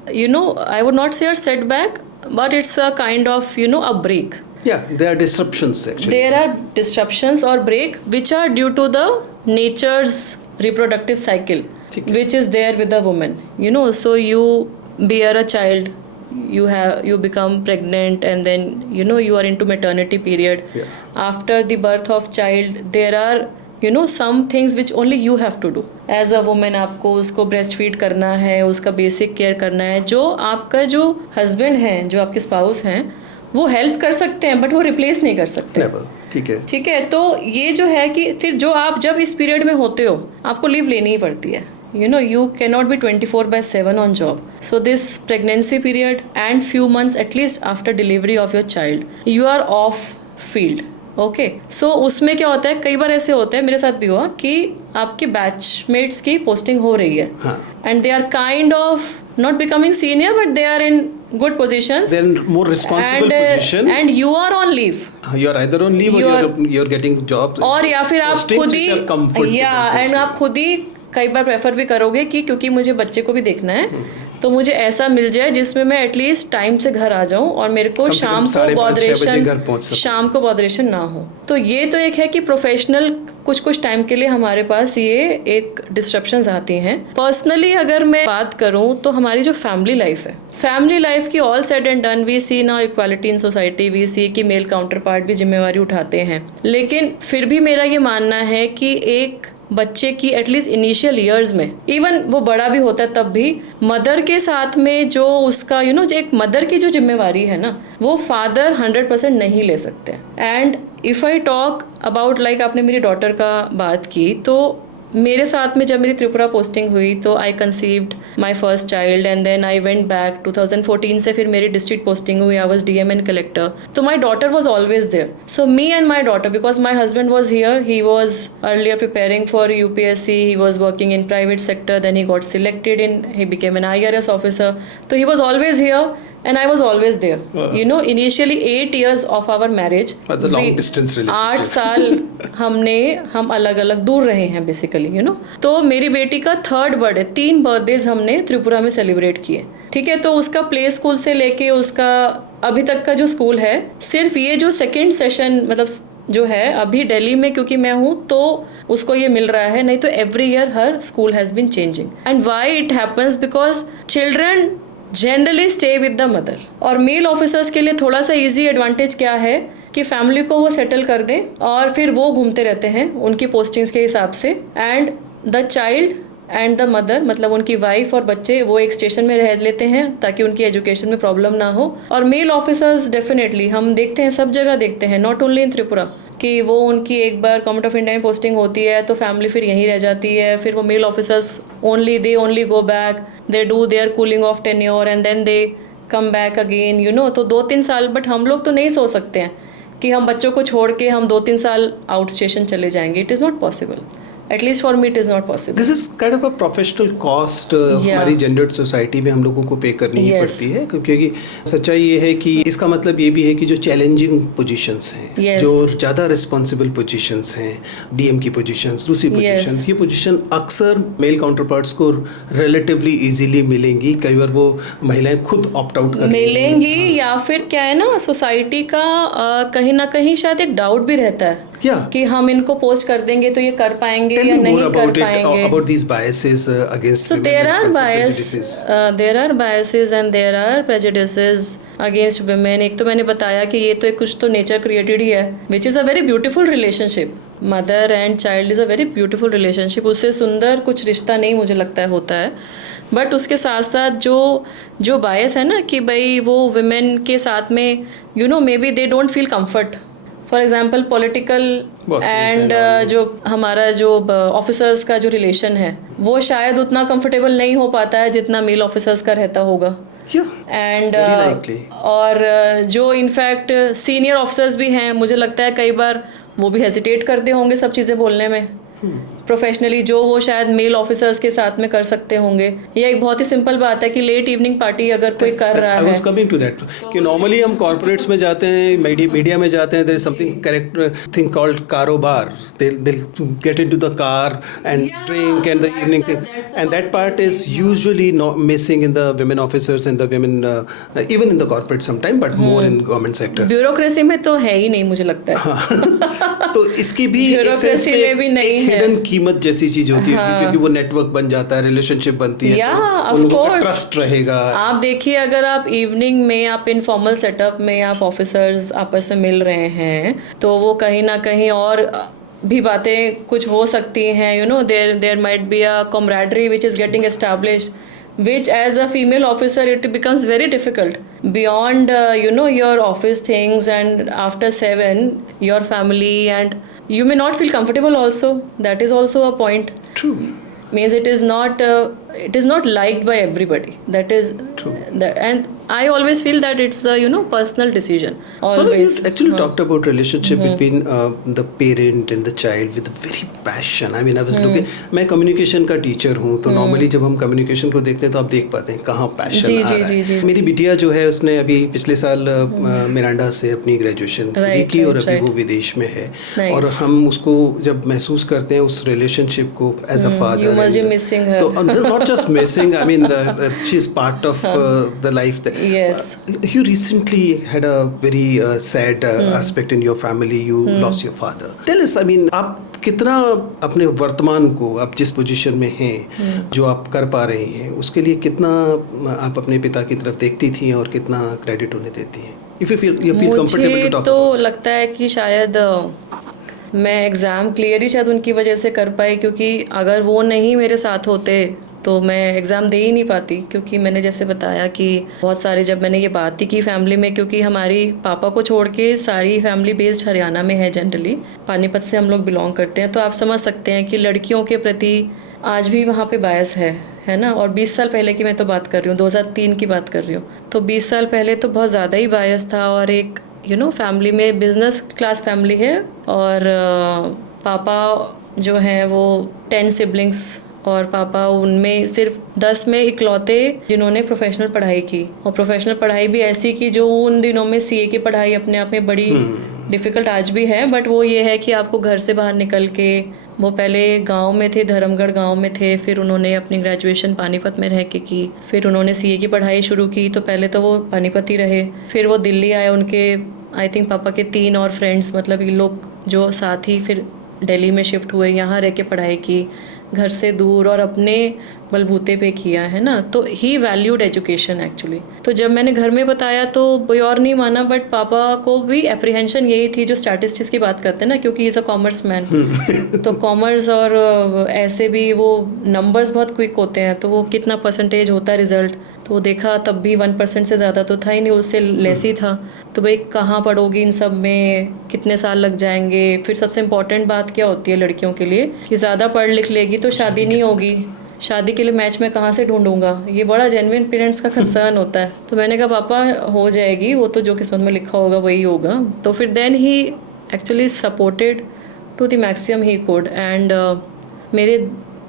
आई would not say a setback, but it's a kind of a break. Yeah, there are disruptions actually. There are disruptions or break which are due to the nature's reproductive cycle, which is there with the woman. So you bear a child, you become pregnant, and then you are into maternity period. Yeah. After the birth of child, there are some things which only you have to do as a woman. आपको उसको breast feed करना है, उसका basic care करना है। जो आपका जो हस्बैंड है, जो आपके स्पाउस हैं, वो हेल्प कर सकते हैं, बट वो रिप्लेस नहीं कर सकते। Never. ठीक है। तो ये जो है कि फिर जो आप जब इस पीरियड में होते हो, आपको लीव लेनी ही पड़ती है। You cannot be 24/7 on job. So this pregnancy period and few months at least after delivery of your child, you are off field. Okay. So उसमें क्या होता है, कई बार ऐसे होता है, मेरे साथ भी हुआ कि आपके बैचमेट्स की पोस्टिंग हो रही है, and they are kind of not becoming senior, but they are in good positions. They're in more responsible position. And you are on leave. You are either on leave or you're getting jobs. और या फिर आप खुद ही, and आप खुद ही कई बार prefer भी करोगे कि क्योंकि मुझे बच्चे को भी देखना है, तो मुझे ऐसा मिल जाए जिसमें मैं एटलीस्ट टाइम से घर आ जाऊं और मेरे को कम से कम शाम को 5:30-6 बजे बॉदरेशन घर पहुंच सकूं। शाम को बॉदरेशन ना हो। तो ये तो एक है कि प्रोफेशनल कुछ टाइम के लिए हमारे पास ये एक डिस्ट्रप्शंस आती हैं। पर्सनली अगर मैं बात करूं तो हमारी जो फैमिली लाइफ है, फैमिली लाइफ की all said and done we see now equality in society, we see कि मेल काउंटर पार्ट भी जिम्मेवारी उठाते हैं, लेकिन फिर भी मेरा ये मानना है कि एक बच्चे की एटलीस्ट इनिशियल ईयर्स में, इवन वो बड़ा भी होता है तब भी, मदर के साथ में जो उसका जो एक मदर की जो जिम्मेवारी है ना, वो फादर 100% नहीं ले सकते। And if I talk about like आपने मेरी डॉटर का बात की, तो मेरे साथ में जब मेरी त्रिपुरा पोस्टिंग हुई तो I conceived my first child and then I went back 2014 से फिर मेरी डिस्ट्रिक्ट पोस्टिंग हुई, आई वाज डीएमएन कलेक्टर। तो my daughter was always there, so me and my daughter, because my husband was here, he was earlier preparing for UPSC, he was working in private sector, then he got selected in, he became an IRS officer, तो he was always here and I was always there. Initially 8 years of our marriage. That's a long distance relationship. 8 साल हम अलग अलग दूर रहे हैं basically, तो मेरी बेटी का 3rd बर्थडे, 3 बर्थडेज हमने त्रिपुरा में सेलिब्रेट किए। ठीक है, तो उसका प्ले स्कूल से लेके उसका अभी तक का जो स्कूल है, सिर्फ ये जो 2nd सेशन मतलब जो है अभी दिल्ली में क्योंकि मैं हूँ तो उसको ये मिल रहा है, नहीं तो एवरी ईयर हर school has been changing. And why it happens, because children generally stay with the mother. और मेल ऑफिसर्स के लिए थोड़ा सा इजी एडवांटेज क्या है कि फैमिली को वो सेटल कर दें और फिर वो घूमते रहते हैं उनकी पोस्टिंग्स के हिसाब से, and the child and the mother, मतलब उनकी वाइफ और बच्चे वो एक स्टेशन में रह लेते हैं ताकि उनकी एजुकेशन में प्रॉब्लम ना हो। और मेल ऑफिसर्स डेफिनेटली हम देखते हैं, सब जगह देखते हैं, नॉट ओनली इन त्रिपुरा, कि वो उनकी एक बार गवर्नमेंट ऑफ इंडिया में पोस्टिंग होती है तो फैमिली फिर यहीं रह जाती है, फिर वो male officers they only go back, they do their cooling off tenure and then they come back again, तो 2-3 साल। बट हम लोग तो नहीं सोच सकते हैं कि हम बच्चों को छोड़ के हम 2-3 साल आउट स्टेशन चले जाएंगे। It is not possible, at least for me it is not possible. This is kind of a professional cost हमारी gendered society में हम लोगों को पे करनी ही पड़ती है, क्योंकि सच्चाई ये है कि इसका मतलब ये भी है कि जो चैलेंजिंग पोजीशंस हैं, जो ज़्यादा रिस्पॉन्सिबल पोजीशंस हैं, डीएम की पोजीशंस, दूसरी पोजीशंस, ये पोजीशन अक्सर मेल काउंटरपार्ट्स को रिलेटिवली इजीली मिलेंगी। कई बार वो महिलाएं खुद ऑप्ट आउट कर मिलेंगी, या फिर क्या है ना, सोसाइटी का कहीं ना कहीं शायद एक डाउट भी रहता है क्या कि हम इनको पोस्ट कर देंगे तो ये कर पाएंगे या नहीं कर पाएंगे। About these biases against women. So there are biases and there are prejudices against women. एक तो मैंने बताया कि ये तो कुछ तो नेचर क्रिएटेड ही है, which is a very beautiful relationship. Mother and child is a very beautiful relationship. उससे सुंदर कुछ रिश्ता नहीं मुझे लगता है होता है। बट उसके साथ साथ जो बायस है ना कि भाई वो women के साथ में may be they don't feel comfort. For example political and जो हमारा जो ऑफिसर्स का जो रिलेशन है वो शायद उतना कंफर्टेबल नहीं हो पाता है जितना मेल ऑफिसर्स का रहता होगा। एंड और जो इनफैक्ट सीनियर ऑफिसर्स भी हैं, मुझे लगता है कई बार वो भी हेजिटेट करते होंगे सब चीज़ें बोलने में प्रोफेशनली, जो वो शायद मेल ऑफिसर्स के साथ में कर सकते होंगे। ये एक बहुत ही सिंपल बात है कि लेट इवनिंग पार्टी अगर कोई कर रहा है। I was coming to that कि नॉर्मली हम कॉर्पोरेट्स में जाते हैं, मीडिया में जाते हैं, there is something correct thing called कारोबार, they'll get into the car and drink and the evening thing, and that part is usually not missing in the women officers and the women even in the corporate sometime, but more in government sector. Bureaucracy में तो है ही नहीं मुझे लगता है। तो इसकी भी ब्यूरोक्रेसी में भी नहीं है, हिडन कीमत जैसी चीज होती है, क्योंकि वो नेटवर्क बन जाता है, रिलेशनशिप बनती है, तो लोगों का ट्रस्ट रहेगा। आप देखिए, अगर आप इवनिंग में आप इनफॉर्मल सेटअप में आप ऑफिसर्स आपस में मिल रहे हैं तो वो कहीं ना कहीं और भी बातें कुछ हो सकती हैं, there might be a camaraderie which is getting established, which as a female officer it becomes very difficult beyond your office things, and after 7 your family, and you may not feel comfortable also. That is also a point. True. Means it is not liked by everybody. That is true. And I always feel that it's a personal decision. So Always. you actually talked about relationship between the parent and the child with a very passion. I mean, I was looking. मैं communication का teacher हूँ, तो normally जब हम communication को देखते हैं तो आप देख पाते हैं कहाँ पैशन जी, आ जी, रहा जी, है. जी। मेरी बिटिया जो है उसने अभी पिछले साल मिरांडा से अपनी ग्रेजुएशन पूरी की और अभी वो विदेश में है. Nice. और हम उसको जब महसूस करते हैं उस रिलेशनशिप को as a father, You must be missing her. तो not just missing, I mean she is part of the life that Yes. You recently had a very sad aspect in your family. You lost your father. Tell us, I mean, आप कितना अपने वर्तमान को, आप जिस position में हैं, जो आप कर पा रही हैं, उसके लिए कितना आप अपने पिता की तरफ देखती थी और कितना क्रेडिट उन्हें देती हैं? If you feel comfortable to talk तो about. लगता है कि शायद मैं एग्ज़ाम क्लियर ही शायद उनकी वजह से कर पाई, क्योंकि अगर वो नहीं मेरे साथ होते तो मैं एग्ज़ाम दे ही नहीं पाती. क्योंकि मैंने जैसे बताया कि बहुत सारे, जब मैंने ये बात ही की फैमिली में, क्योंकि हमारी पापा को छोड़ के सारी फैमिली बेस्ड हरियाणा में है जनरली, पानीपत से हम लोग बिलोंग करते हैं, तो आप समझ सकते हैं कि लड़कियों के प्रति आज भी वहाँ पे बायस है ना. और 20 साल पहले की मैं तो बात कर रही हूँ, 2003 की बात कर रही हूँ, तो 20 साल पहले तो बहुत ज़्यादा ही बायस था. और एक फैमिली में बिजनेस क्लास फैमिली है, और पापा जो हैं वो 10 सिबलिंग्स, और पापा उनमें सिर्फ 10 में इकलौते जिन्होंने प्रोफेशनल पढ़ाई की, और प्रोफेशनल पढ़ाई भी ऐसी की जो उन दिनों में सीए की पढ़ाई अपने आप में बड़ी डिफ़िकल्ट आज भी है, बट वो ये है कि आपको घर से बाहर निकल के, वो पहले गांव में थे, धर्मगढ़ गांव में थे, फिर उन्होंने अपनी ग्रेजुएशन पानीपत में रह के की, फिर उन्होंने सीए की पढ़ाई शुरू की, तो पहले तो वो पानीपत ही रहे, फिर वो दिल्ली आए. उनके आई थिंक पापा के 3 और फ्रेंड्स, मतलब ये लोग जो साथ ही फिर दिल्ली में शिफ्ट हुए, यहाँ रह के पढ़ाई की घर से दूर, और अपने बलबूते पे किया है ना. तो ही वैल्यूड एजुकेशन एक्चुअली. तो जब मैंने घर में बताया तो कोई और नहीं माना, बट पापा को भी एप्रीहेंशन यही थी जो स्टैटिस्टिक्स की बात करते हैं ना, क्योंकि इज़ अ कॉमर्स मैन. तो कॉमर्स और ऐसे भी वो नंबर्स बहुत क्विक होते हैं, तो वो कितना परसेंटेज होता है रिजल्ट, तो वो देखा तब भी 1% से ज़्यादा तो था ही नहीं, उससे लेस ही था. तो भाई कहाँ पढ़ोगी इन सब में, कितने साल लग जाएंगे. फिर सबसे इम्पॉर्टेंट बात क्या होती है लड़कियों के लिए, कि ज़्यादा पढ़ लिख लेगी तो शादी नहीं होगी, शादी के लिए मैच में कहाँ से ढूंढूंगा. ये बड़ा जेन्युइन पेरेंट्स का कंसर्न होता है. तो मैंने कहा पापा हो जाएगी, वो तो जो किस्मत में लिखा होगा वही होगा. तो फिर then he actually supported to the maximum he could. And मेरे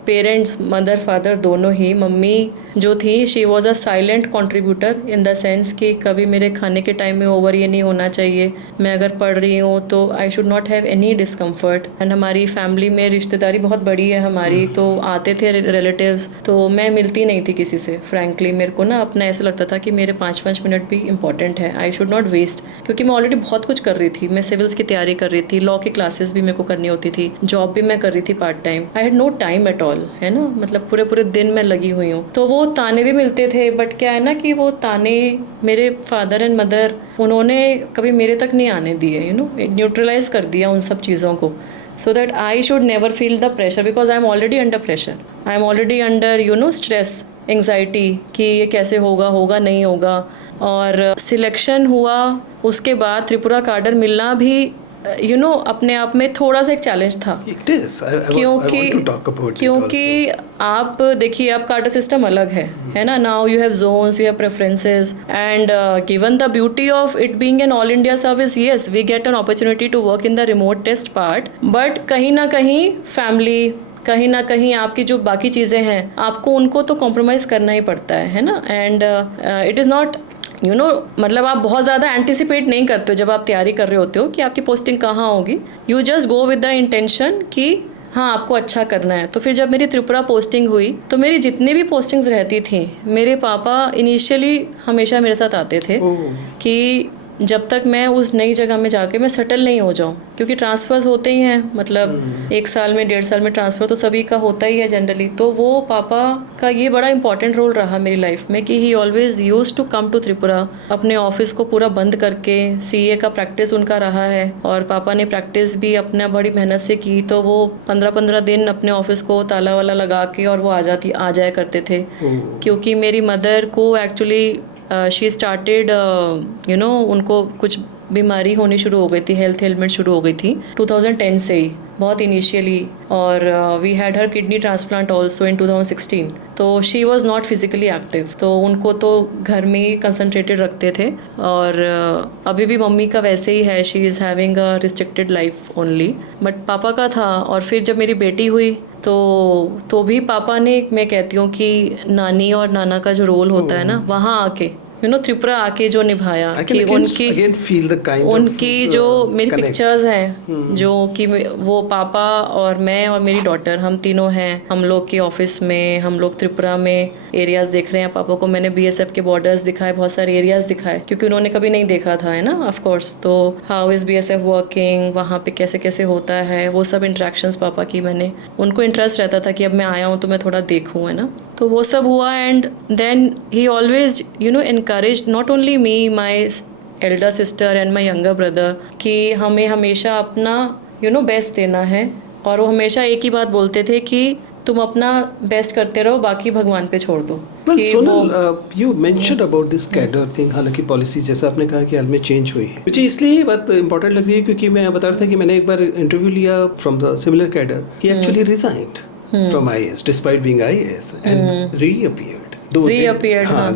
पेरेंट्स, मदर फादर दोनों ही, मम्मी जो थी she was a silent contributor in the sense कि कभी मेरे खाने के टाइम में ओवर ये नहीं होना चाहिए, मैं अगर पढ़ रही हूँ तो I should not have any discomfort. And हमारी फैमिली में रिश्तेदारी बहुत बड़ी है हमारी, तो आते थे रिलेटिव्स, तो मैं मिलती नहीं थी किसी से. फ्रैंकली मेरे को ना अपना ऐसा लगता था कि मेरे 5-5 मिनट भी इंपॉर्टेंट है, आई शुड नॉट वेस्ट. क्योंकि मैं ऑलरेडी बहुत कुछ कर रही थी, मैं सिविल्स की तैयारी कर रही थी, लॉ की क्लासेस भी मेरे को करनी होती थी, जॉब भी मैं कर रही थी part time. I had no time at all, है ना, मतलब पूरे दिन मैं लगी हुई हूँ. तो वो ताने भी मिलते थे, बट क्या है ना कि वो ताने मेरे फादर एंड मदर उन्होंने कभी मेरे तक नहीं आने दिए, न्यूट्रलाइज कर दिया उन सब चीज़ों को, so that I should never feel the pressure, because I am already under pressure, I am already under stress, anxiety कि ये कैसे होगा नहीं होगा. और सिलेक्शन हुआ, उसके बाद त्रिपुरा कार्डर मिलना भी अपने आप में थोड़ा सा एक चैलेंज था. क्योंकि आप देखिए, आप कार्डर सिस्टम अलग है ना. Now you have zones, you have preferences, and given the beauty of it being an all India service, yes we get an opportunity to work in the remotest part, but कहीं ना कहीं family, कहीं ना कहीं आपकी जो बाकी चीज़ें हैं, आपको उनको तो कॉम्प्रोमाइज़ करना ही पड़ता है ना. एंड इट इज़ नॉट मतलब आप बहुत ज़्यादा एंटिसिपेट नहीं करते हो जब आप तैयारी कर रहे होते हो कि आपकी पोस्टिंग कहाँ होगी. You just go with the intention कि हाँ आपको अच्छा करना है. तो फिर जब मेरी त्रिपुरा पोस्टिंग हुई, तो मेरी जितनी भी पोस्टिंग्स रहती थी, मेरे पापा इनिशियली हमेशा मेरे साथ आते थे कि जब तक मैं उस नई जगह में जाके मैं सेटल नहीं हो जाऊँ, क्योंकि ट्रांसफ़र्स होते ही हैं, मतलब 1 साल में 1.5 साल में ट्रांसफ़र तो सभी का होता ही है जनरली. तो वो पापा का ये बड़ा इंपॉर्टेंट रोल रहा मेरी लाइफ में कि he always used to come to Tripura. अपने ऑफिस को पूरा बंद करके, सीए का प्रैक्टिस उनका रहा है, और पापा ने प्रैक्टिस भी अपना बड़ी मेहनत से की, तो वो 15-15 दिन अपने ऑफिस को ताला वाला लगा के और वो आ जाया करते थे. क्योंकि मेरी मदर को एक्चुअली शी स्टार्टेड उनको कुछ बीमारी होनी शुरू हो गई थी, हेल्थ एलिमेंट शुरू हो गई थी 2010 से ही. बहुत इनिशियली, और we had her kidney transplant also in 2016। तो she was not physically active, तो उनको तो घर में ही कंसनट्रेटेड रखते थे। और अभी भी मम्मी का वैसे ही है, she is having a restricted life only, but पापा का था। और फिर जब मेरी बेटी हुई तो भी पापा ने, मैं कहती हूँ कि नानी और नाना का जो रोल होता है ना, वहाँ आके त्रिपुरा आके जो निभाया, कि उनकी जो मेरी पिक्चर्स हैं, जो कि वो पापा और मैं और मेरी डॉटर, हम तीनों हैं, हम लोग के ऑफिस में, हम लोग त्रिपुरा में एरियाज देख रहे हैं। पापा को मैंने बीएसएफ के बॉर्डर्स दिखाए, बहुत सारे एरियाज दिखाए, क्योंकि उन्होंने कभी नहीं देखा था, है ना, ऑफ कोर्स। तो हाउ इज़ बीएसएफ वर्किंग, वहाँ पे कैसे कैसे होता है, वो सब इंटरेक्शंस पापा की मैंने, उनको इंटरेस्ट रहता था कि अब मैं आया हूँ तो मैं थोड़ा देखूँ, है ना। तो वो सब हुआ, and then he always encouraged not only me, my elder sister and my younger brother, कि हमें हमेशा अपना बेस्ट देना है। और वो हमेशा एक ही बात बोलते थे कि तुम अपना बेस्ट करते रहो, बाकी भगवान पे छोड़ दो। Well, Sonal, you mentioned about this cadre thing, हालांकि पॉलिसी जैसा आपने कहा कि हाल में चेंज हुई है, मुझे इसलिए ये बात इंपॉर्टेंट लग रही है क्योंकि मैं बता रहा था कि मैंने एक बार इंटरव्यू लिया from the similar cadre, he actually resigned from IAS despite being IAS and reappeared. हाँ।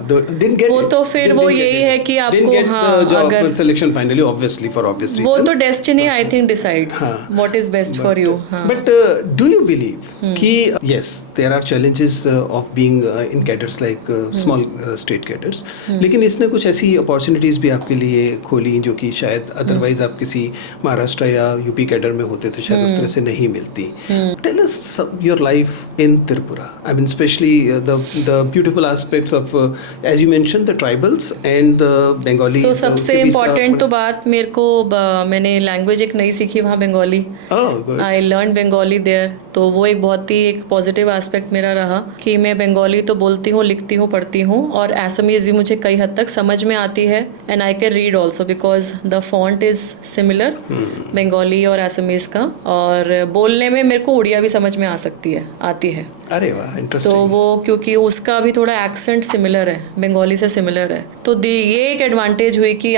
वो तो फिर वो यही है कि आपको अगर selection finally obviously for obvious reasons, वो तो destiny I think decides what is best for you. But do you believe कि yes there are challenges of being in cadres like small state cadres, लेकिन इसने कुछ ऐसी opportunities भी आपके लिए खोली जो कि शायद अदरवाइज आप किसी महाराष्ट्र या यूपी कैडर में होते तो शायद उस तरह से नहीं मिलती। Tell us your life in Tripura, I mean specially the beautiful aspects of as you mentioned the tribals and Bengali। so सबसे इम्पोर्टेंट तो बात मेरे को, मैंने लैंग्वेज एक नई सीखी वहाँ, Bengali. I learn Bengali there. तो वो एक बहुत ही एक पॉजिटिव एस्पेक्ट मेरा रहा कि मैं बंगाली तो बोलती हूँ, लिखती हूँ, पढ़ती हूँ, और असमीज भी मुझे कई हद तक समझ में आती है, and I can read also because the font is similar Bengali और असमीज का। और बोलने में मेरे को उड़िया भी समझ में आती है। अरे वाह, इंटरेस्टिंग। तो वो क्योंकि उसका भी थोड़ा एक्सेंट सिमिलर है, बंगाली से सिमिलर है, तो ये एक एडवांटेज हुई कि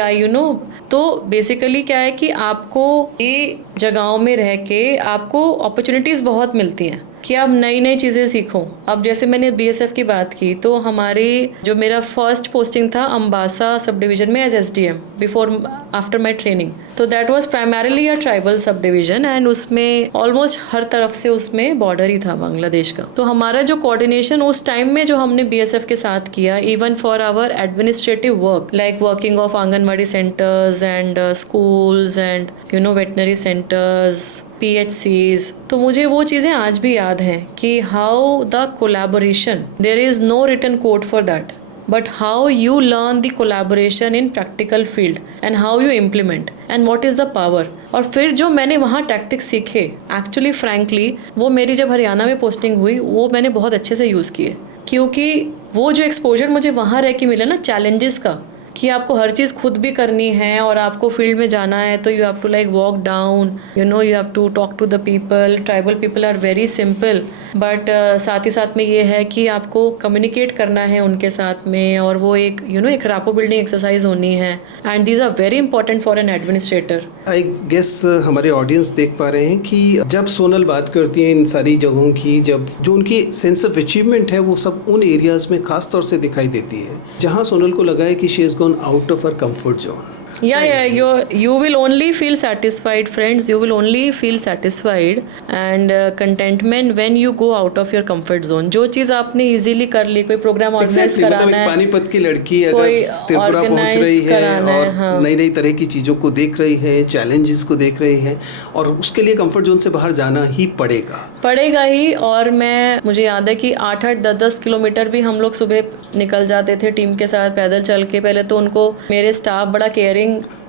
तो बेसिकली क्या है कि आपको ये जगहों में रह के आपको अपॉर्चुनिटीज़ बहुत मिलती हैं कि आप नई नई चीज़ें सीखो। अब जैसे मैंने बीएसएफ की बात की, तो हमारे जो मेरा फर्स्ट पोस्टिंग था अम्बासा सब डिवीज़न में as SDM before after my training, तो that was primarily a tribal sub division, and उसमें ऑलमोस्ट हर तरफ से उसमें बॉर्डर ही था बांग्लादेश का। तो हमारा जो कोऑर्डिनेशन उस टाइम में जो हमने बीएसएफ के साथ किया, even for our administrative work like working of anganwadi centres and schools and veterinary centres, PHCs, तो मुझे वो चीज़ें आज भी याद हैं कि how the collaboration, there is no written code for that, but how you learn the collaboration in practical field and how you implement and what is the power। और फिर जो मैंने वहाँ टैक्टिक्स सीखे, एक्चुअली फ्रैंकली वो मेरी जब हरियाणा में पोस्टिंग हुई, वो मैंने बहुत अच्छे से यूज़ किए, क्योंकि वो जो एक्सपोजर मुझे वहाँ रह के मिला ना, चैलेंजेस का, कि आपको हर चीज़ खुद भी करनी है और आपको फील्ड में जाना है, तो you have to like walk down, you have to talk to the people. Tribal people are very simple, but साथ ही साथ में ये है कि आपको कम्युनिकेट करना है उनके साथ में, और वो एक एक रैपो बिल्डिंग एक्सरसाइज होनी है, and these are very important for an administrator. I guess हमारे ऑडियंस देख पा रहे हैं कि जब सोनल बात करती हैं इन सारी जगहों की, जब जो उनकी सेंस ऑफ अचीवमेंट है, वो सब उन एरियाज में खास तौर से दिखाई देती है जहाँ सोनल को लगा है कि she is gone out of her comfort zone। you will only feel satisfied, friends, you will only feel satisfied and contentment when you go out of your comfort zone। जो चीज़ आपने इजीली कर ली, कोई प्रोग्राम ऑर्गेनाइज कराना है, पानीपत की लड़की अगर त्रिपुरा पहुंच रही है और नई नई तरह की चीज़ों को देख रही है, चैलेंजेस को देख रही है, और उसके लिए कंफर्ट जोन से बाहर जाना ही पड़ेगा ही। और मुझे याद है कि 8-8, 10-10 किलोमीटर भी हम लोग सुबह निकल जाते थे टीम के साथ पैदल चल के। पहले तो उनको, मेरे स्टाफ बड़ा केयरिंग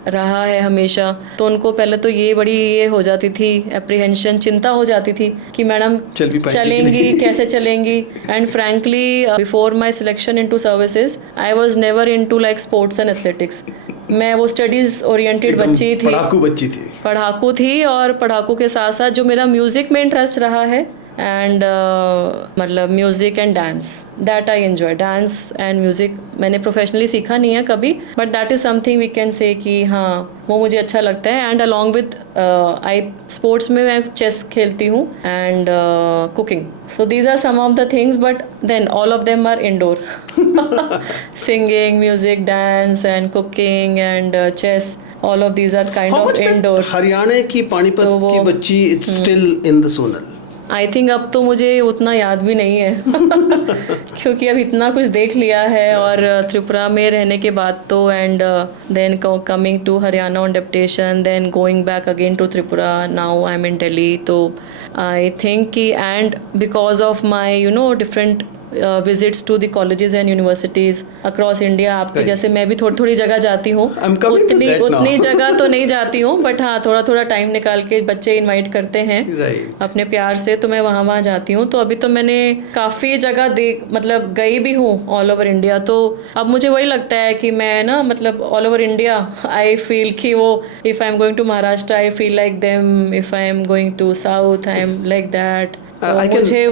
रहा है हमेशा, तो उनको पहले तो ये हो जाती थी एप्रीहेंशन, चिंता हो जाती थी कि मैडम चलेंगी कैसे चलेंगी। And frankly before my selection into services I was never into like sports and athletics. मैं वो स्टडीज़ ओरिएंटेड बच्ची थी, पढ़ाकू थी, और पढ़ाकू के साथ साथ जो मेरा म्यूज़िक में इंटरेस्ट रहा है एंड मतलब music and dance, that I enjoy. Dance and music मैंने प्रोफेशनली सीखा नहीं है कभी, but that is something we can say कि हाँ वो मुझे अच्छा लगता है। And along with I sports में मैं चेस खेलती हूँ and cooking. So these are some of the things, but then all of them are indoor. Singing, music, dance and cooking and chess, all of these are kind How of much that indoor. Haryana की पानीपत तो वो- की बच्ची it's still in the Sonal? I think अब तो मुझे उतना याद भी नहीं है क्योंकि अब इतना कुछ देख लिया है, और त्रिपुरा में रहने के बाद तो, and then coming to Haryana on deputation, then going back again to Tripura, now I am in Delhi. तो आई थिंक कि and because of my different visits to the colleges and universities across India, आपकी जैसे मैं भी थोड़ी थोड़ी जगह जाती हूँ, उतनी जगह तो नहीं जाती हूँ, बट हाँ थोड़ा थोड़ा टाइम निकाल के बच्चे इनवाइट करते हैं अपने प्यार से, तो मैं वहाँ जाती हूँ। तो अभी तो मैंने काफ़ी जगह मतलब गई भी हूँ ऑल ओवर इंडिया। तो अब मुझे वही लगता है कि मैं ना मतलब all over India I feel कि वो if I am going to Maharashtra I feel like them, if I am going to south I am like that. मुझे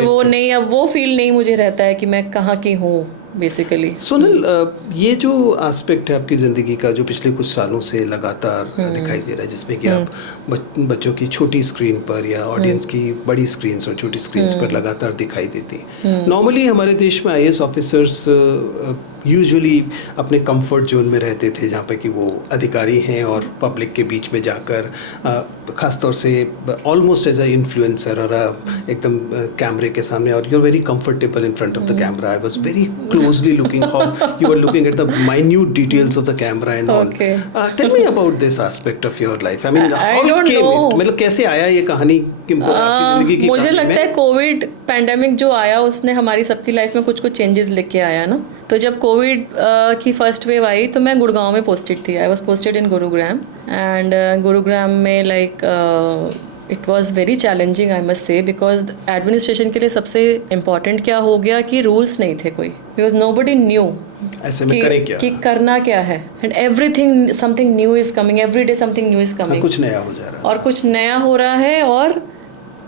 वो नहीं, अब वो फील नहीं मुझे रहता है कि मैं कहाँ की हूँ बेसिकली। सोनल, ये जो एस्पेक्ट है आपकी ज़िंदगी का जो पिछले कुछ सालों से लगातार दिखाई दे रहा है, जिसमें कि आप बच्चों की छोटी स्क्रीन पर या ऑडियंस की बड़ी स्क्रीन और छोटी स्क्रीन पर लगातार दिखाई देती। नॉर्मली हमारे देश में आईएएस ऑफिसर्स यूजुअली अपने कंफर्ट जोन में रहते थे, जहाँ पे कि वो अधिकारी हैं और पब्लिक के बीच में जाकर ख़ासतौर से ऑलमोस्ट एज अ इन्फ्लुएंसर और एकदम कैमरे के सामने, और you are very comfortable in front of the camera. I was very closely looking how you were looking at the minute details of the camera and all. Okay. Tell me about this aspect of your life. I mean, I how don't it came know. मतलब कैसे आया ये कहानी आपकी जिंदगी की? मुझे लगता है कोविड पैंडेमिक जो आया उसने हमारी सबकी लाइफ में कुछ कुछ चेंजेस लेके आया ना। तो जब कोविड की फर्स्ट वेव आई तो मैं गुड़गांव में पोस्टेड थी। I was posted in Gurugram, and Gurugram में like it was very challenging I must say, because administration के लिए सबसे इम्पॉर्टेंट क्या हो गया कि रूल्स नहीं थे कोई, बिकॉज नोबडी न्यू ऐसे में करें क्या, कि करना क्या है, and everything something new is coming, every day something new is coming, कुछ नया हो जा रहा है और कुछ नया हो रहा है, और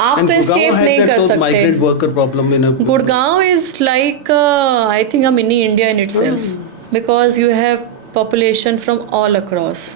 आप तो एस्केप नहीं कर सकते। Gurgaon is like I think a mini India in itself, because you have population from all across.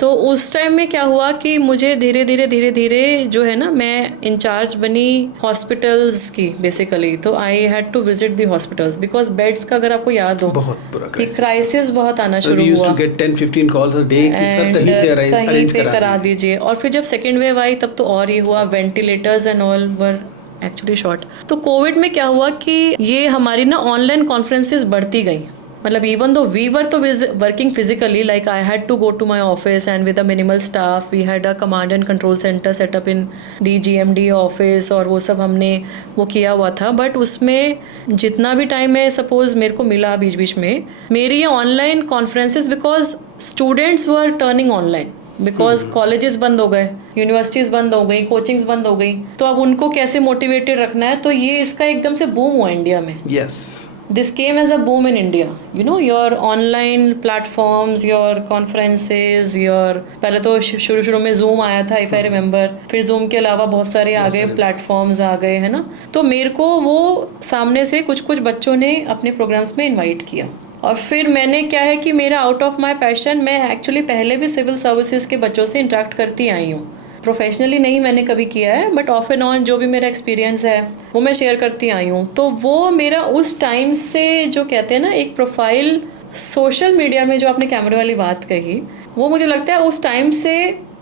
तो उस टाइम में क्या हुआ कि मुझे धीरे धीरे जो है ना, मैं इंचार्ज बनी हॉस्पिटल्स की बेसिकली। तो I had to visit the hospitals because beds का अगर आपको याद हो बहुत बुरा क्राइसिस बहुत आना शुरू हुआ, 10-15 कॉल्स अ डे कि सब कहीं से अरेंज करा दीजिए। और फिर जब सेकेंड वेव आई तब तो और ये हुआ, ventilators and all were actually short. तो कोविड में क्या हुआ कि ये हमारी ना ऑनलाइन कॉन्फ्रेंसेस बढ़ती गई। मतलब even though we were तो working physically, like I had to go to my office and with a minimal staff, we had a command and control center set up in the GMD office, और वो सब हमने वो किया हुआ था। But उसमें जितना भी टाइम है सपोज मेरे को मिला बीच बीच में, मेरी ये online conferences, because students were turning online, because colleges बंद हो गए, यूनिवर्सिटीज़ बंद हो गई, कोचिंग्स बंद हो गई, तो अब उनको कैसे मोटिवेटेड रखना है। तो ये इसका एकदम से बूम हुआ इंडिया में। Yes, This came as a boom in India. You know, your online platforms, your conferences, your पहले तो शुरू में Zoom आया था, if I remember. फिर Zoom के अलावा बहुत सारे आ गए प्लेटफॉर्म्स आ गए, है ना। तो मेरे को वो सामने से कुछ बच्चों ने अपने प्रोग्राम्स में इनवाइट किया, और फिर मैंने क्या है कि मेरा आउट ऑफ माई पैशन, मैं एक्चुअली पहले भी सिविल सर्विसेज के बच्चों से इंटरेक्ट करती आई हूँ। प्रोफेशनली नहीं मैंने कभी किया है, बट ऑफ एंड ऑन जो भी मेरा एक्सपीरियंस है वो मैं शेयर करती आई हूँ। तो वो मेरा उस टाइम से जो कहते हैं ना एक प्रोफाइल सोशल मीडिया में, जो आपने कैमरे वाली बात कही, वो मुझे लगता है उस टाइम से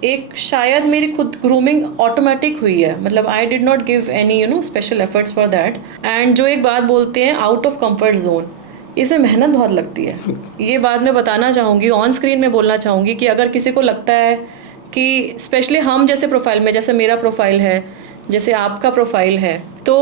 एक शायद मेरी खुद ग्रूमिंग ऑटोमेटिक हुई है। मतलब आई did not give any special efforts for that. And जो एक बात बोलते हैं आउट ऑफ कंफर्ट जोन, इसमें मेहनत बहुत लगती है। ये बात मैं बताना चाहूँगी, ऑन स्क्रीन में बोलना चाहूँगी कि अगर किसी को लगता है कि स्पेशली हम जैसे प्रोफाइल में, जैसे मेरा प्रोफाइल है, जैसे आपका प्रोफाइल है, तो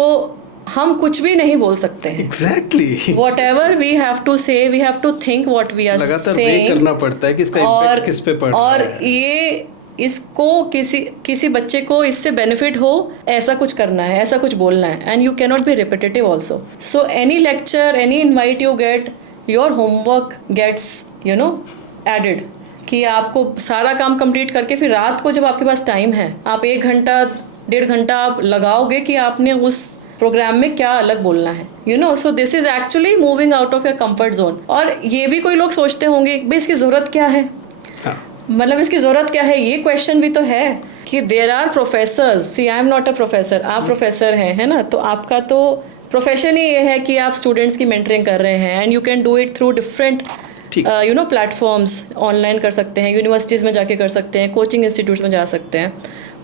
हम कुछ भी नहीं बोल सकते हैं। Exactly whatever we have to say, we have to think what we are saying, करना पड़ता है कि इसका इम्पैक्ट किस पे पड़ रहा है, और ये इसको किसी बच्चे को इससे बेनिफिट हो, ऐसा कुछ करना है, ऐसा कुछ बोलना है। And you can not be repetitive also. So any lecture, any invite you get, your homework gets added, कि आपको सारा काम कंप्लीट करके फिर रात को जब आपके पास टाइम है, आप 1 घंटा 1.5 घंटा आप लगाओगे कि आपने उस प्रोग्राम में क्या अलग बोलना है, you know. So this is actually moving out of your comfort zone. और ये भी कोई लोग सोचते होंगे भाई इसकी ज़रूरत क्या है, मतलब इसकी ज़रूरत क्या है, ये क्वेश्चन भी तो है कि there are professors. See I am not a professor, आप प्रोफेसर हैं, है ना। तो आपका तो प्रोफेशन ही ये है कि आप स्टूडेंट्स की मेंटरिंग कर रहे हैं, and you can do it through different you know platforms. Online कर सकते हैं, यूनिवर्सिटीज़ में जाके कर सकते हैं, कोचिंग इंस्टीट्यूट्स में जा सकते हैं,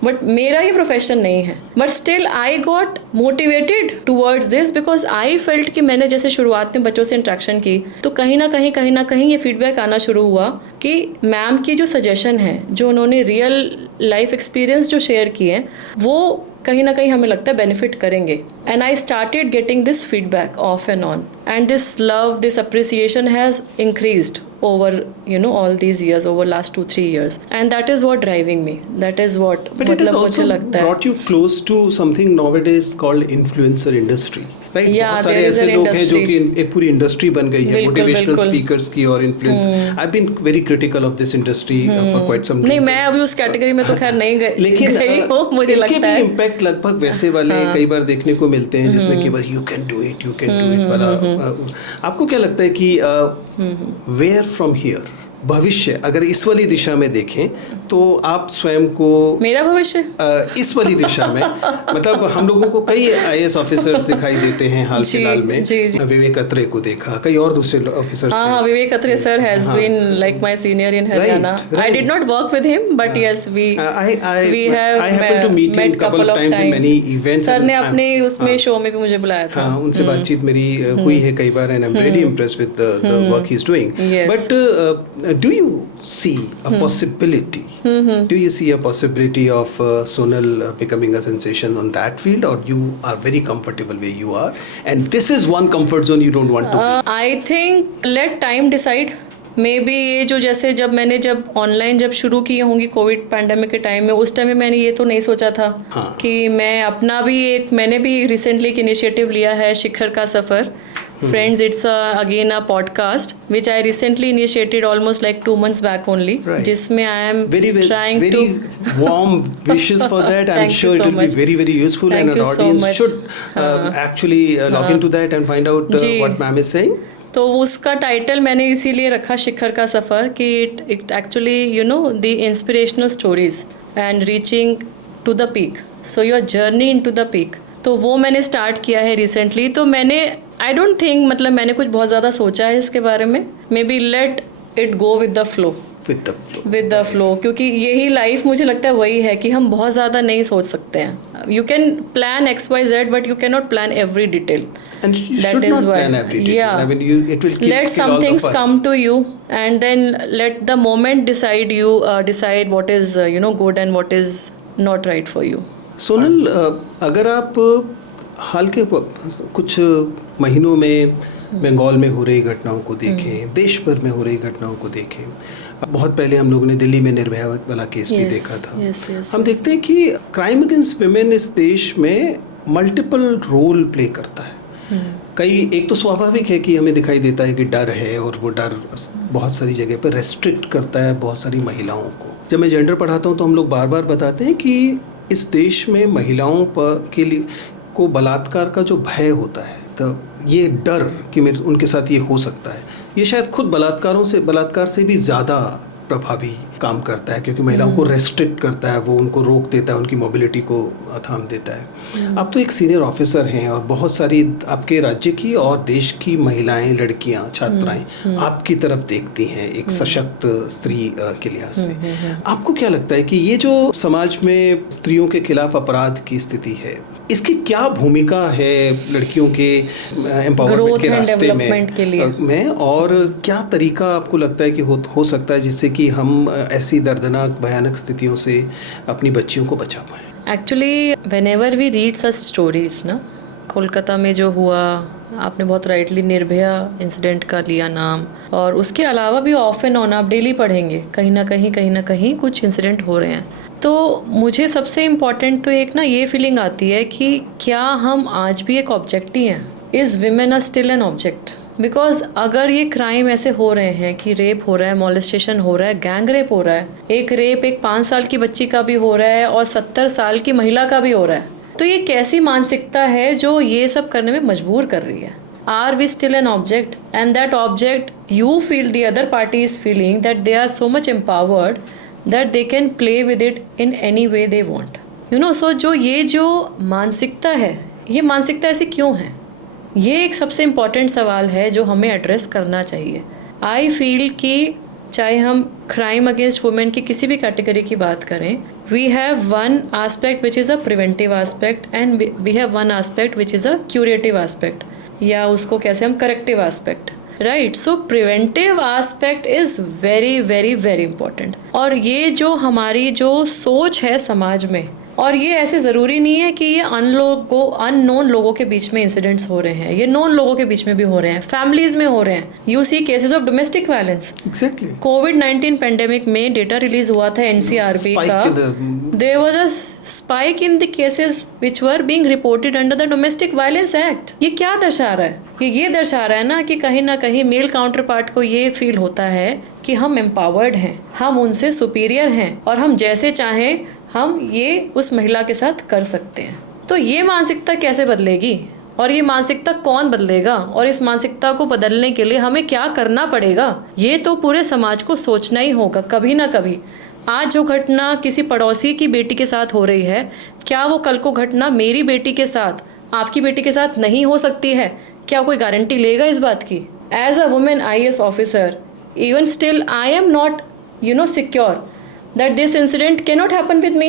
बट मेरा ये प्रोफेशन नहीं है। But still I got motivated towards this because I felt कि मैंने जैसे शुरुआत में बच्चों से इंट्रैक्शन की तो कहीं ना कहीं ये फीडबैक आना शुरू हुआ कि मैम की जो सजेशन है, जो उन्होंने रियल लाइफ एक्सपीरियंस जो शेयर किए, वो कहीं ना कहीं हमें लगता है बेनिफिट करेंगे। And I started getting this feedback of and on, and this love, this appreciation has increased over you know all these years, over last 2-3 years, and that is what driving me, that is what मतलब मुझे लगता है brought you close to something nowadays called influencer industry, right? बहुत सारे ऐसे लोग हैं जो कि एक पूरी इंडस्ट्री बन गई है मोटिवेशनल स्पीकर्स की और influence. I have been very critical of this industry for quite some time. नहीं, मैं अभी उस कैटेगरी में तो खैर नहीं गई, लेकिन मुझे लगता है इम्पैक्ट लगभग वैसे वाले कई बार देखने को मिलते हैं जिसमें कि बस यू कैन डू इट वाला। आपको क्या लगता है कि वेयर फ्रॉम हियर भविष्य, अगर इस वाली दिशा में देखें तो आप स्वयं को, मेरा भविष्य इस वाली दिशा में मतलब हम लोगों को कई IAS ऑफिसर्स दिखाई देते हैं हाल फिलहाल में। विवेक अत्रे को देखा, कई और दूसरे ऑफिसर्स। हाँ, Vivek Atre sir has been like my senior in Haryana. I did not work with him but yes we have met couple of times. Sir ने अपने उसमें शो में भी मुझे बुलाया था। हाँ, उनसे बातचीत मेरी हुई है कई बार, and I am really impressed with the work he is doing. But do you see a possibility? Do you see a possibility of Sonal becoming a sensation on that field, or you are very comfortable where you are, and this is one comfort zone you don't want to be? I think let time decide. May be ये जो जैसे जब online जब शुरू की होंगी Covid pandemic के time में, उस टाइम में मैंने ये तो नहीं सोचा था कि मैं अपना भी मैंने भी रिसेंटली एक इनिशिएटिव लिया है, शिखर का सफ़र। Friends, it's again a podcast which I recently initiated almost like 2 months back only. Right. जिसमें I am trying to warm wishes for that. I'm sure it will be very very useful, and our audience should actually log into that and find out what ma'am is saying. तो उसका title मैंने इसीलिए रखा शिखर का सफ़र कि it actually you know the inspirational stories and reaching to the peak, so your journey in to the peak. तो वो मैंने स्टार्ट किया है रिसेंटली। तो मैंने आई डोंट थिंक मतलब मैंने कुछ बहुत ज़्यादा सोचा है इसके बारे में। May be let it go with the flow, क्योंकि यही लाइफ मुझे लगता है वही है कि हम बहुत ज़्यादा नहीं सोच सकते हैं। You can plan XYZ but you can not plan every detail. That is why, yeah. I mean, let some things come to you, and then let the moment decide what is good and what is not right for you. Sonal, अगर आप हाल के कुछ महीनों में बंगाल में हो रही घटनाओं को देखें, देश भर में हो रही घटनाओं को देखें, बहुत पहले हम लोगों ने दिल्ली में निर्भया वाला केस भी देखा था। हम देखते हैं कि क्राइम अगेंस्ट विमेन इस देश में मल्टीपल रोल प्ले करता है। एक तो स्वाभाविक है कि हमें दिखाई देता है कि डर है, और वो डर बहुत सारी जगह पर रेस्ट्रिक्ट करता है बहुत सारी महिलाओं को। जब मैं जेंडर पढ़ाता हूँ तो हम लोग बार बार बताते हैं कि इस देश में महिलाओं के लिए को बलात्कार का जो भय होता है, तो ये डर कि उनके साथ ये हो सकता है, ये शायद खुद बलात्कार से भी ज़्यादा प्रभावी काम करता है, क्योंकि महिलाओं को रेस्ट्रिक्ट करता है, वो उनको रोक देता है, उनकी मोबिलिटी को थाम देता है। आप तो एक सीनियर ऑफिसर हैं और बहुत सारी आपके राज्य की और देश की महिलाएं, लड़कियां, छात्राएं आपकी तरफ देखती हैं एक सशक्त स्त्री के लिहाज से। आपको क्या लगता है कि ये जो समाज में स्त्रियों के खिलाफ अपराध की स्थिति है, इसकी क्या भूमिका है लड़कियों के एम्पावरमेंट के रास्ते में और क्या तरीका आपको लगता है कि हो सकता है जिससे कि हम ऐसी दर्दनाक भयानक स्थितियों से अपनी बच्चियों को बचा पाएं? Actually whenever we read such stories ना, कोलकाता में जो हुआ, आपने बहुत राइटली निर्भया इंसिडेंट का लिया नाम, और उसके अलावा भी ऑफ एंड ऑन आप डेली पढ़ेंगे कहीं ना कहीं कुछ इंसिडेंट हो रहे हैं। तो मुझे सबसे इम्पॉर्टेंट तो एक ना ये फीलिंग आती है कि क्या हम आज भी एक ऑब्जेक्ट ही हैं? Is women are still an object? Because अगर ये क्राइम ऐसे हो रहे हैं कि रेप हो रहा है, मोलेस्टेशन हो रहा है, गैंग रेप हो रहा है, एक रेप एक 5 साल की बच्ची का भी हो रहा है और 70 साल की महिला का भी हो रहा है, तो ये कैसी मानसिकता है जो ये सब करने में मजबूर कर रही है? Are we still an object? And that object, you feel, the other party is feeling that they are so much empowered that they can play with it in any way they want. You know, so जो मानसिकता है, ये मानसिकता ऐसी क्यों है? ये एक सबसे इम्पॉर्टेंट सवाल है जो हमें एड्रेस करना चाहिए. आई फील कि चाहे हम क्राइम अगेंस्ट वुमेन की किसी भी कैटेगरी की बात करें, we have one aspect which is a preventive aspect and we have one aspect which is a curative aspect, या उसको कैसे हम corrective aspect, right. So preventive aspect is very very very important. और ये जो हमारी जो सोच है समाज में, और ये ऐसे ज़रूरी नहीं है कि ये अननोन लोगों के बीच में इंसिडेंट्स हो रहे हैं, ये नोन लोगों के बीच में भी हो रहे हैं, फैमिलीज में हो रहे हैं. You see cases of domestic violence. Exactly. कोविड-19 पेंडेमिक में डेटा रिलीज हुआ था एनसीआरबी का. There was a spike in the cases which were being reported under the domestic violence act. ये क्या दर्शा रहा है? ये दर्शा रहा है ना कहीं मेल काउंटर पार्ट को ये फील होता है कि हम एम्पावर्ड हैं, हम उनसे सुपीरियर हैं और हम जैसे चाहें हम ये उस महिला के साथ कर सकते हैं. तो ये मानसिकता कैसे बदलेगी और ये मानसिकता कौन बदलेगा और इस मानसिकता को बदलने के लिए हमें क्या करना पड़ेगा, ये तो पूरे समाज को सोचना ही होगा कभी ना कभी. आज जो घटना किसी पड़ोसी की बेटी के साथ हो रही है, क्या वो कल को घटना मेरी बेटी के साथ, आपकी बेटी के साथ नहीं हो सकती है? क्या कोई गारंटी लेगा इस बात की? As a women IAS officer, even still I am not secure that this incident cannot happen with me.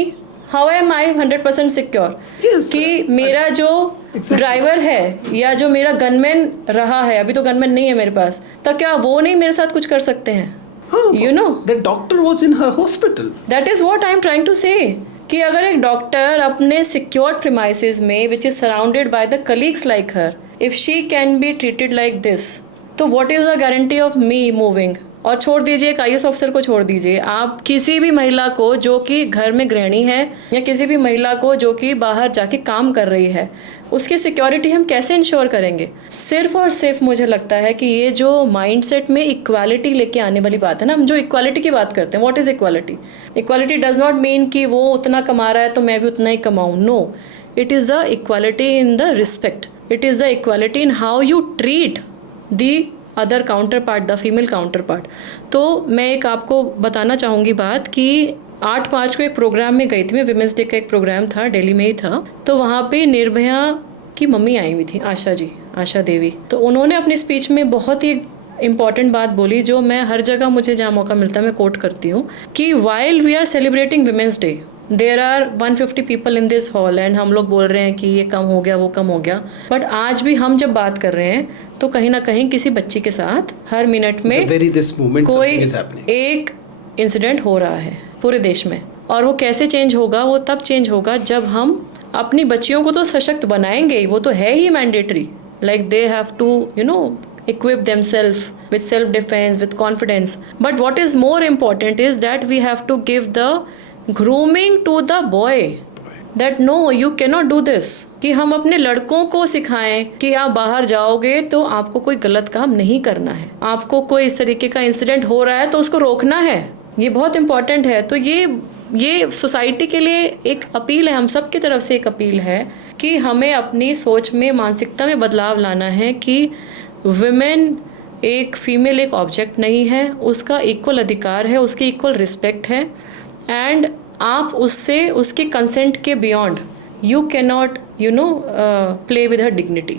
How am I 100% secure कि मेरा जो ड्राइवर है या जो मेरा गनमैन रहा है, अभी तो गनमैन नहीं है मेरे पास, तो क्या वो नहीं मेरे साथ कुछ कर सकते हैं? The doctor was in her hospital. That is what I am trying to say. कि अगर एक डॉक्टर अपने सिक्योर्ड प्रीमाइसेस में which is surrounded by the colleagues like her, if she can be treated like this, तो what is the guarantee of me moving? और छोड़ दीजिए एक IAS ऑफिसर को, छोड़ दीजिए आप किसी भी महिला को जो कि घर में गृहिणी है या किसी भी महिला को जो कि बाहर जाके काम कर रही है, उसकी सिक्योरिटी हम कैसे इंश्योर करेंगे? सिर्फ और सिर्फ मुझे लगता है कि ये जो माइंडसेट में इक्वालिटी लेके आने वाली बात है ना, हम जो इक्वालिटी की बात करते हैं, what is equality? Equality does not mean कि वो उतना कमा रहा है तो मैं भी उतना ही कमाऊँ. No, it is the equality in the respect, it is the equality in how you treat the other counter part, the female counter part. तो मैं एक आपको बताना चाहूँगी बात कि 8 मार्च को एक प्रोग्राम में गई थी मैं, विमेंस डे का एक प्रोग्राम था, दिल्ली में ही था. तो वहाँ पे निर्भया की मम्मी आई हुई थी, आशा देवी. तो उन्होंने अपनी स्पीच में बहुत ही इम्पॉर्टेंट बात बोली जो मैं हर जगह मुझे जहाँ मौका मिलता है मैं कोट करती हूँ कि while we are celebrating women's day, there are 150 people in this hall and हम लोग बोल रहे हैं कि ये कम हो गया, वो कम हो गया, बट आज भी हम जब बात कर रहे हैं तो कहीं ना कहीं किसी बच्ची के साथ हर मिनट में कोई एक इंसिडेंट हो रहा है पूरे देश में. और वो कैसे चेंज होगा? वो तब चेंज होगा जब हम अपनी बच्चियों को तो सशक्त बनाएंगे, वो तो है ही mandatory, like they have to equip themselves with self-defense, with confidence. But what is more important is that we have to give the grooming to the boy. That no, you cannot do this. कि हम अपने लड़कों को सिखाएं कि आप बाहर जाओगे तो आपको कोई गलत काम नहीं करना है, आपको कोई इस तरीके का इंसिडेंट हो रहा है तो उसको रोकना है. ये बहुत इंपॉर्टेंट है. तो ये सोसाइटी के लिए एक अपील है, हम सब की तरफ से एक अपील है कि हमें अपनी सोच में, मानसिकता में बदलाव लाना है कि वुमेन एक फीमेल एक ऑब्जेक्ट नहीं है, उसका इक्वल अधिकार है, उसकी इक्वल रिस्पेक्ट है. एंड आप उससे उसकी कंसेंट के beyond you can not play with her dignity.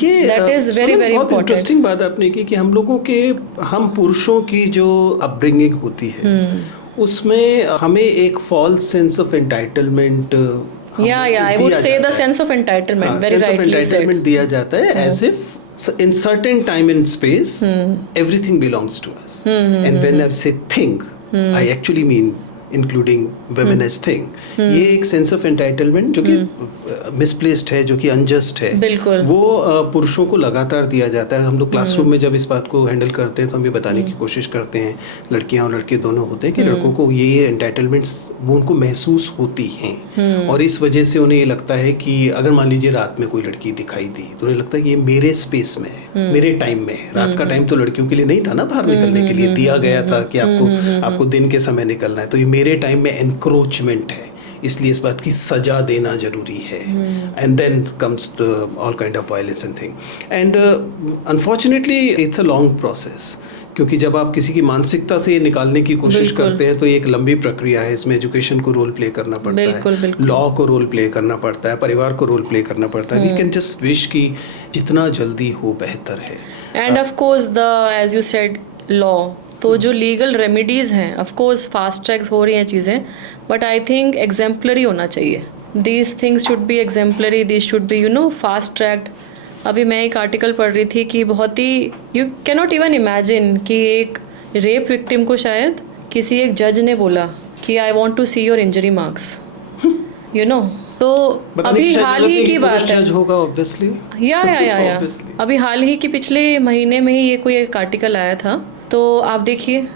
That is very very important. Interesting बात आपने की कि हम पुरुषों की जो अपब्रिंगिंग होती है उसमें हमें एक false sense of entitlement, I would say the sense of entitlement, very rightly said, दिया जाता है as if in certain time and space everything belongs to us. And when I say thing, I actually mean including वेमेनाइज thing, ये एक sense of entitlement जो कि misplaced है, जो कि अनजस्ट है, बिल्कुल। वो पुरुषों को लगातार दिया जाता है। हम लोग क्लासरूम में जब इस बात को हैंडल करते हैं तो हम ये बताने की कोशिश करते हैं, लड़कियां और लड़के दोनों होते हैं, कि लड़कों को ये एंटाइटलमेंट्स वो उनको महसूस होती हैं, और इस वजह से उन्हें ये लगता है कि अगर मान लीजिए रात में कोई लड़की दिखाई दी तो उन्हें लगता है कि ये मेरे स्पेस में है, मेरे टाइम में है। रात का टाइम तो लड़कियों के लिए नहीं था ना, बाहर निकलने के लिए दिया गया था कि आपको दिन के समय निकलना है, तो ये मेरे टाइम में एनक्रोचमेंट है, इसलिए इस बात की सजा देना जरूरी है। And then comes all kind of violence and thing, and unfortunately it's a long process, क्योंकि जब आप किसी की मानसिकता से ये निकालने की कोशिश करते हैं तो ये एक लंबी प्रक्रिया है। इसमें एजुकेशन को रोल प्ले करना पड़ता है, लॉ को रोल प्ले करना पड़ता है, परिवार को रोल प्ले करना पड़ता है। वी कैन जस्ट विश कि जितना जल्दी हो बेहतर है। And of course the as you said law, तो जो लीगल रेमेडीज़ हैं, ऑफ कोर्स फास्ट ट्रैक्स हो रही हैं चीज़ें, बट आई थिंक एग्जाम्पलरी होना चाहिए। These things should be exemplary, these should be fast tracked. अभी मैं एक आर्टिकल पढ़ रही थी कि बहुत ही you can not even imagine कि एक रेप विक्टिम को शायद किसी एक जज ने बोला कि I want to see your injury marks, तो अभी हाल ही की बात है, जज होगा ऑब्वियसली, या अभी हाल ही के पिछले महीने में ही ये कोई एक आर्टिकल आया था। तो आप देखिए,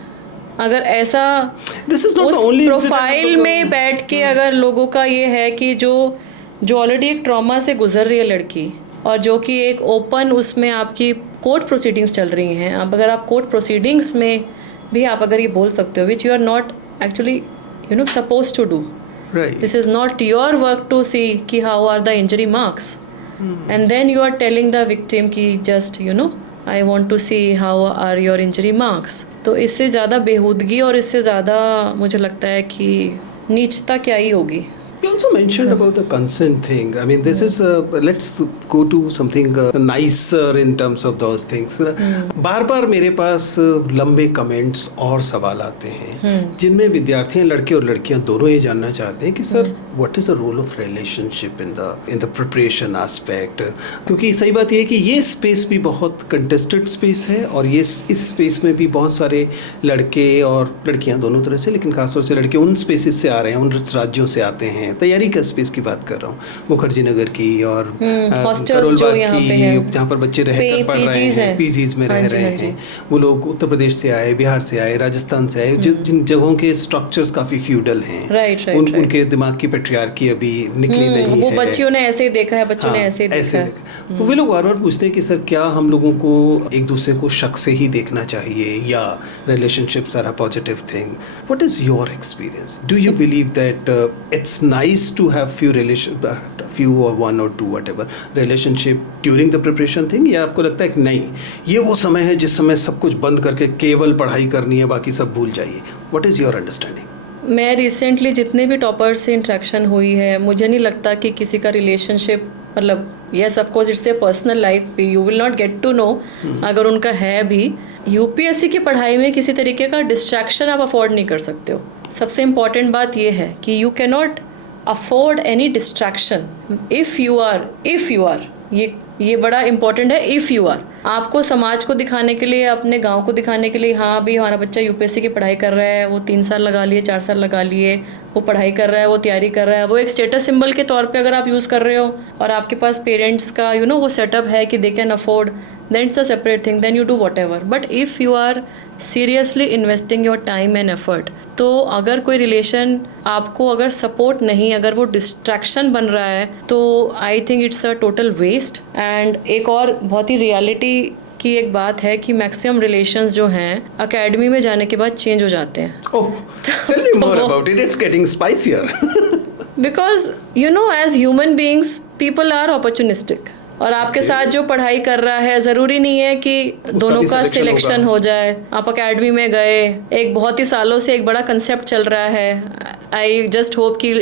अगर ऐसा उस प्रोफाइल में बैठ के अगर लोगों का ये है कि जो ऑलरेडी एक ट्रॉमा से गुजर रही है लड़की, और जो कि एक ओपन उसमें आपकी कोर्ट प्रोसीडिंग्स चल रही हैं, अब अगर आप कोर्ट प्रोसीडिंग्स में भी आप अगर ये बोल सकते हो which you are not actually suppose to do, this is not your work to see कि how are the injury marks, and then you are telling the victim कि just I want to see how are your injury marks. तो इससे ज़्यादा बेहूदगी और इससे ज़्यादा मुझे लगता है कि नीचता क्या ही होगी। You also mentioned about the consent thing. I mean, this is let's go to something nicer in terms of those things. बार बार मेरे पास लंबे कमेंट्स और सवाल आते हैं जिनमें विद्यार्थियां, लड़के और लड़कियां दोनों ये जानना चाहते हैं कि sir what is the role of relationship in the preparation aspect, क्योंकि सही बात यह है कि ये स्पेस भी बहुत कंटेस्टेड स्पेस है, और ये इस स्पेस में भी बहुत सारे लड़के और लड़कियां दोनों तरह से, लेकिन खासतौर से लड़के उन स्पेसेस से आ रहे हैं, उन राज्यों से आते हैं। तैयारी का स्पेस की बात कर रहा हूँ, मुखर्जी नगर की और करोलबाग की, जहाँ पर बच्चे रहकर पढ़ रहे हैं, पीजीज में रह रहे हैं। वो लोग उत्तर प्रदेश से आए, बिहार से आए, राजस्थान से आए, जिन जगहों के स्ट्रक्चर्स काफी फ्यूडल हैं, उनके दिमाग की पेट्रियार्की अभी निकली नहीं वो है। बच्चियों ने ऐसे ही देखा है, बच्चों ने ऐसे ही देखा है। तो वे लोग बार बार पूछते हैं कि सर क्या हम लोगों को एक दूसरे को शक से ही देखना चाहिए, या relationships are a positive thing? What is your experience? Do you believe that it's nice to have few or one or two whatever relationship during the preparation thing, या आपको लगता है कि नहीं ये वो समय है जिस समय सब कुछ बंद करके केवल पढ़ाई करनी है, बाकी सब भूल जाइए? What is your understanding? मैं रिसेंटली जितने भी टॉपर्स से इंट्रैक्शन हुई है, मुझे नहीं लगता कि किसी का रिलेशनशिप, मतलब yes of course it's a personal life, you will not get to know अगर उनका है भी। यूपीएससी की पढ़ाई में किसी तरीके का डिस्ट्रैक्शन आप अफोर्ड नहीं कर सकते हो। सबसे इम्पॉर्टेंट बात ये है कि you can not afford any distraction if you are ये बड़ा इंपॉर्टेंट है। इफ़ यू आर, आपको समाज को दिखाने के लिए, अपने गांव को दिखाने के लिए, हाँ भी हमारा बच्चा यूपीएससी की पढ़ाई कर रहा है, वो 3 साल लगा लिए, 4 साल लगा लिए, वो पढ़ाई कर रहा है, वो तैयारी कर रहा है, वो एक स्टेटस सिंबल के तौर पे अगर आप यूज़ कर रहे हो, और आपके पास पेरेंट्स का वो सेटअप है कि they can afford, then it's a separate thing, then you do whatever. But if you are seriously investing your time and effort, तो अगर कोई रिलेशन आपको अगर सपोर्ट नहीं, अगर वो डिस्ट्रैक्शन बन रहा है, तो I think it's a total waste. And एक और बहुत ही रियलिटी की एक बात है कि मैक्सिमम रिलेशंस जो हैं एकेडमी में जाने के बाद चेंज हो जाते हैं। Oh, tell me more about it. It's getting spicier. Because as human beings, people are opportunistic. और आपके साथ जो पढ़ाई कर रहा है, ज़रूरी नहीं है कि दोनों का सिलेक्शन हो जाए। आप एकेडमी में गए, एक बहुत ही सालों से एक बड़ा कंसेप्ट चल रहा है, आई जस्ट होप कि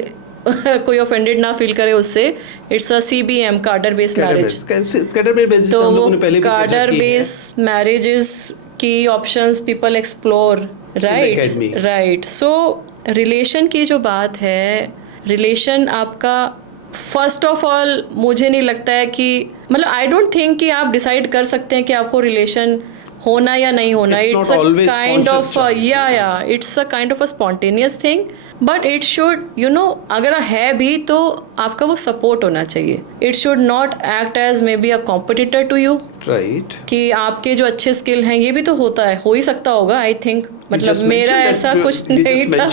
कोई ऑफेंडेड ना फील करे उससे। इट्स अ CBM, कार्डर बेस्ड मैरिज। तो वो कार्डर बेस्ड मैरिजेस की ऑप्शंस पीपल एक्सप्लोर, राइट। सो रिलेशन की जो बात है, रिलेशन आपका फर्स्ट ऑफ ऑल मुझे नहीं लगता है कि, मतलब आई डोंट थिंक कि आप डिसाइड कर सकते हैं कि आपको रिलेशन होना या नहीं होना, It's it's not a always kind conscious of choice, या it's a kind of a spontaneous thing, but it should अगर है भी तो आपका वो सपोर्ट होना चाहिए. It should not act as maybe a competitor to you, right. कि आपके जो अच्छे स्किल हैं ये भी तो होता है, हो ही सकता होगा आई थिंक. मतलब मेरा ऐसा कुछ नहीं था.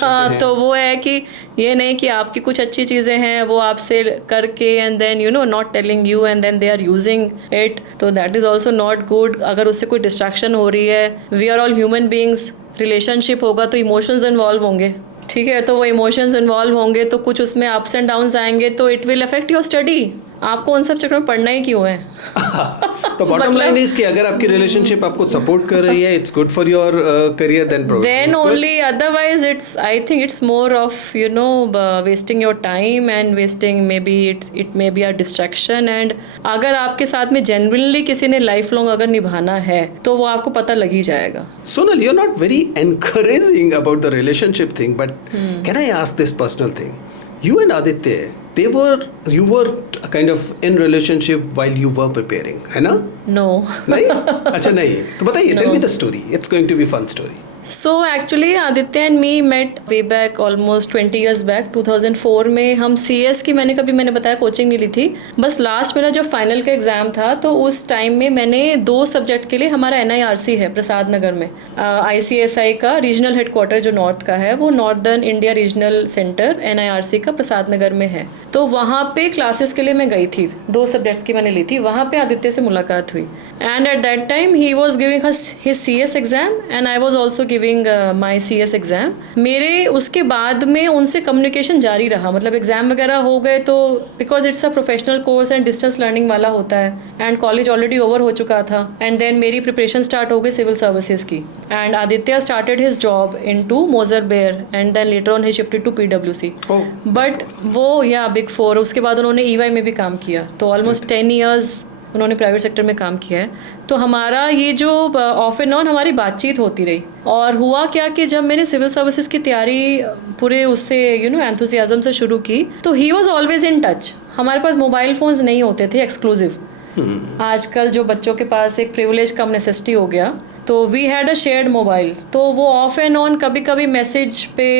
हाँ, तो वो है कि ये नहीं कि आपकी कुछ अच्छी चीज़ें हैं वो आपसे करके and then not telling you and then they are using it, तो that is also not good. अगर उससे कोई डिस्ट्रैक्शन हो रही है, we are all human beings, relationship होगा तो इमोशंस इन्वॉल्व होंगे, ठीक है, तो वो इमोशंस इन्वॉल्व होंगे तो कुछ उसमें अप्स एंड डाउन्स आएंगे, तो it will affect your study. आपको उन सब चक्कर में पढ़ना ही क्यों है? तो बॉटम लाइन इज कि अगर आपकी रिलेशनशिप आपको सपोर्ट कर रही है, it's good for your career, then only, otherwise it's, I think it's more of wasting your time and wasting maybe it maybe a distraction. And अगर आपके साथ में जेन्युइनली किसी ने लाइफ लॉन्ग अगर निभाना है तो वो आपको पता लग ही जाएगा. Sonal, you're not very encouraging about the relationship thing, but can I ask this personal thing? You and Aditya, you were kind of in relationship while you were preparing, है ना? No. नहीं? अच्छा नहीं. तो बताइए, tell me the story. It's going to be a fun story. So actually Aditya and me met way back almost 20 years back. 2004 में हम CS की मैंने बताया कोचिंग नहीं ली थी. बस लास्ट मेरा जब फाइनल का एग्ज़ाम था तो उस टाइम में मैंने 2 सब्जेक्ट के लिए, हमारा NIRC है प्रसाद नगर में, ICSI का रीजनल हेडक्वार्टर जो नॉर्थ का है वो northern India regional centre NIRC का प्रसाद नगर में है. तो वहाँ पे क्लासेस के लिए मैं गई थी, 2 सब्जेक्ट्स की मैंने ली थी. वहाँ पे आदित्य से मुलाकात हुई and at that time he was giving his CS exam and I was also giving my CS exam. मेरे उसके बाद में उनसे कम्युनिकेशन जारी रहा, मतलब एग्जाम वगैरह हो गए तो because it's a professional course and distance learning वाला होता है एंड कॉलेज ऑलरेडी ओवर हो चुका था एंड देन मेरी प्रिपरेशन स्टार्ट हो गई सिविल सर्विसेज की and Aditya started his job in to Moser Baer and then later on he shifted to PwC. But वो बिग 4, उसके बाद उन्होंने EY में भी काम किया, तो ऑलमोस्ट 10 ईयर्स उन्होंने प्राइवेट सेक्टर में काम किया है. तो हमारा ये जो ऑफ एंड ऑन हमारी बातचीत होती रही. और हुआ क्या कि जब मैंने सिविल सर्विसेज की तैयारी पूरे उससे एंथुसियाज्म से शुरू की तो he was always in touch. हमारे पास मोबाइल फ़ोन्स नहीं होते थे एक्सक्लूसिव. आजकल जो बच्चों के पास एक प्रिविलेज कम नेसेसिटी हो गया, तो we had a shared mobile. तो वो ऑफ एंड ऑन कभी कभी मैसेज पे,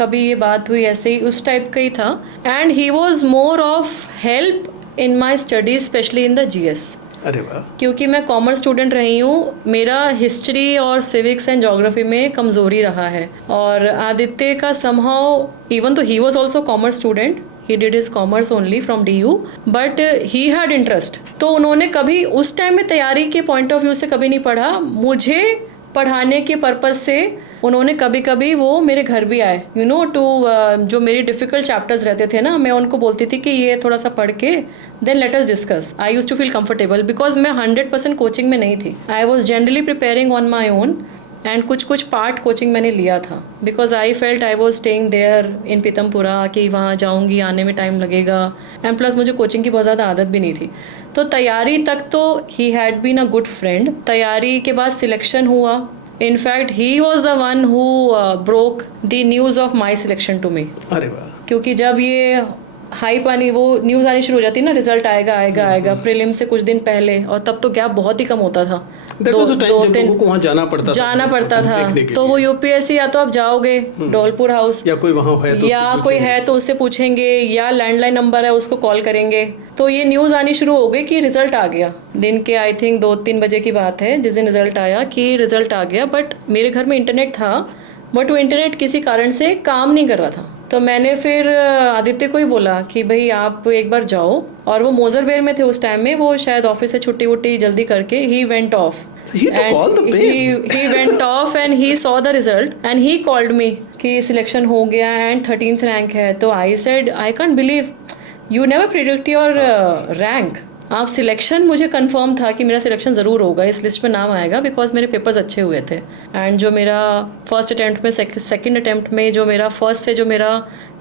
कभी ये बात हुई, ऐसे ही उस टाइप का ही था. And he was more of help in my studies specially in the GS. अरे वाह. क्योंकि मैं कॉमर्स स्टूडेंट रही हूँ, मेरा हिस्ट्री और सिविक्स एंड ज्योग्राफी में कमज़ोरी रहा है. और आदित्य का समहाउ, इवन तो he was also commerce student, he did his commerce only from DU, but he had interest. तो उन्होंने कभी उस टाइम में तैयारी के पॉइंट ऑफ व्यू से कभी नहीं पढ़ा, मुझे पढ़ाने के पर्पज़ से उन्होंने कभी कभी वो मेरे घर भी आए टू जो मेरी डिफ़िकल्ट चैप्टर्स रहते थे ना, मैं उनको बोलती थी कि ये थोड़ा सा पढ़ के then let us discuss. I used to feel comfortable because मैं 100% कोचिंग में नहीं थी. I was generally preparing on my own and कुछ पार्ट कोचिंग मैंने लिया था because I felt I was staying there in Pitampura कि वहाँ जाऊँगी, आने में टाइम लगेगा एंड प्लस मुझे कोचिंग की बहुत ज़्यादा आदत भी नहीं थी. तो तैयारी तक तो ही had been a good friend. तैयारी के बाद सिलेक्शन हुआ. In fact he was the one who broke the news of my selection to me. अरे वाह. क्योंकि जब ये हाइप आनी, वो न्यूज़ आनी शुरू हो जाती है ना, रिजल्ट आएगा प्रीलिम से कुछ दिन पहले, और तब तो गैप बहुत ही कम होता था. दो तीन को वहाँ जाना पड़ता था तो वो UPSC या तो आप जाओगे डोलपुर हाउस, या कोई वहाँ है तो, या कोई है तो उससे पूछेंगे, या लैंडलाइन नंबर है उसको कॉल करेंगे. तो ये न्यूज़ आनी शुरू हो गई कि रिजल्ट आ गया. दिन के आई थिंक 2-3 बजे की बात है जिस दिन रिजल्ट आया कि रिजल्ट आ गया. बट मेरे घर में इंटरनेट था, बट वो इंटरनेट किसी कारण से काम नहीं कर रहा था. तो मैंने फिर आदित्य को ही बोला कि भाई आप एक बार जाओ, और वो मोजर बेयर में थे उस टाइम में, वो शायद ऑफिस से छुट्टी वुट्टी जल्दी करके he went of. he went off and he saw the result and he called me कि सिलेक्शन हो गया एंड 13th रैंक है. तो I said I can't believe you never predict your rank. आप सिलेक्शन, मुझे कंफर्म था कि मेरा सिलेक्शन ज़रूर होगा, इस लिस्ट में नाम आएगा बिकॉज मेरे पेपर्स अच्छे हुए थे. एंड जो मेरा फर्स्ट अटैम्प्ट में, सेकंड अटैम्प्ट में जो मेरा फर्स्ट से जो मेरा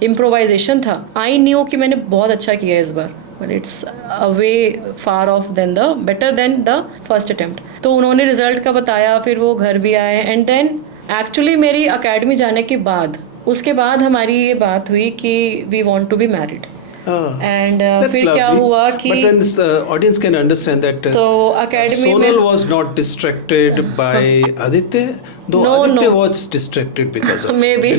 इम्प्रोवाइजेशन था, आई न्यू कि मैंने बहुत अच्छा किया इस बार, but it's a way far off than the better than the first attempt. तो उन्होंने रिजल्ट का बताया, फिर वो घर भी आए एंड देन एक्चुअली मेरी अकेडमी जाने के बाद, उसके बाद हमारी ये बात हुई कि we want to be married. And फिर क्या हुआ कि but then audience can understand that तो academy में Sonal was not distracted by Aditya, though No, Aditya no. was distracted because of Maybe.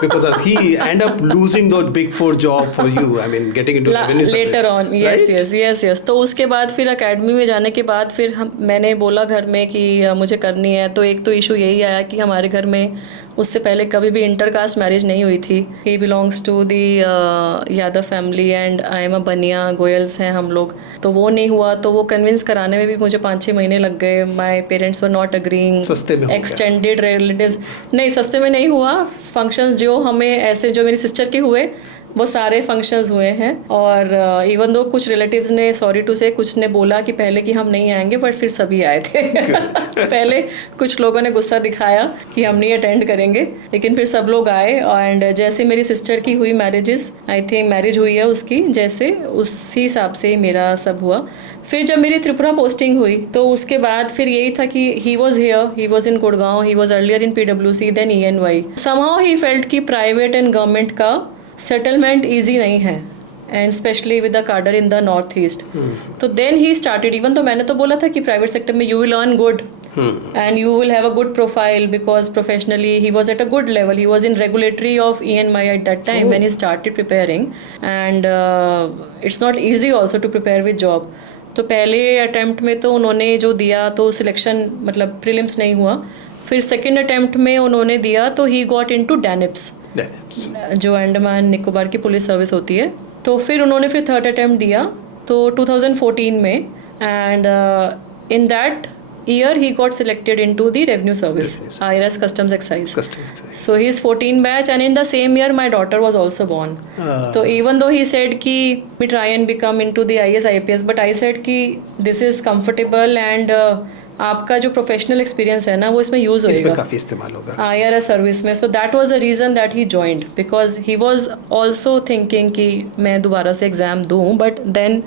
because he end up losing that big four job for you. I mean, getting into revenue service. Later on yes तो उसके बाद फिर academy में जाने के बाद फिर मैंने बोला घर में कि मुझे करनी है। तो एक तो इशू यही आया कि हमारे घर में उससे पहले कभी भी इंटरकास्ट मैरिज नहीं हुई थी। He belongs to the Yadav family and I am a Baniya, Goyals हैं हम लोग। तो वो नहीं हुआ, तो वो कन्विंस कराने में भी मुझे 5-6 महीने लग गए। My parents were not agreeing. सस्ते में हो गया। एक्सटेंडेड रिलेटिव्स नहीं, सस्ते में नहीं हुआ। फंक्शंस जो हमें ऐसे जो मेरी सिस्टर के हुए वो सारे फंक्शंस हुए हैं। और इवन दो कुछ रिलेटिव्स ने सॉरी टू से कुछ ने बोला कि पहले कि हम नहीं आएंगे, बट फिर सभी आए थे। पहले कुछ लोगों ने गुस्सा दिखाया कि हम नहीं अटेंड करेंगे, लेकिन फिर सब लोग आए। एंड जैसे मेरी सिस्टर की हुई मैरिजेस, आई थिंक मैरिज हुई है उसकी, जैसे उसी हिसाब से मेरा सब हुआ। फिर जब मेरी त्रिपुरा पोस्टिंग हुई तो उसके बाद फिर यही था कि he was here, he was in Gurgaon, he was earlier in PWC then ENY। Somehow he felt कि प्राइवेट एंड गवर्नमेंट का सेटलमेंट ईजी नहीं है, and specially with the cadre in the north east. तो देन ही स्टार्टेड, इवन तो मैंने तो बोला था कि प्राइवेट सेक्टर में you will earn good and you will have a good profile, because professionally he was at a good level. He was in regulatory of ENY at that time when he started preparing, and it's not easy also to prepare with job. तो पहले attempt में तो उन्होंने जो दिया तो selection मतलब prelims नहीं हुआ। फिर सेकेंड अटेम्प्ट में उन्होंने दिया तो ही गॉट इनटू डैनिप्स, जो अंडमान निकोबार की पुलिस सर्विस होती है। तो फिर उन्होंने फिर थर्ड अटेम्प्ट दिया तो 2014 में, and in that year he got selected into the revenue service, IRS customs excise. So he is 14 batch, and in the same year my daughter was also born. So even though he said ki we try and become into the IAS IPS, but I said कि this is comfortable and आपका जो professional experience है ना वो इसमें use होएगा, इसमें काफी इस्तेमाल होगा IRS सर्विस में। So that was the reason that he joined, because he was also thinking कि मैं दोबारा से एग्जाम दूं, but then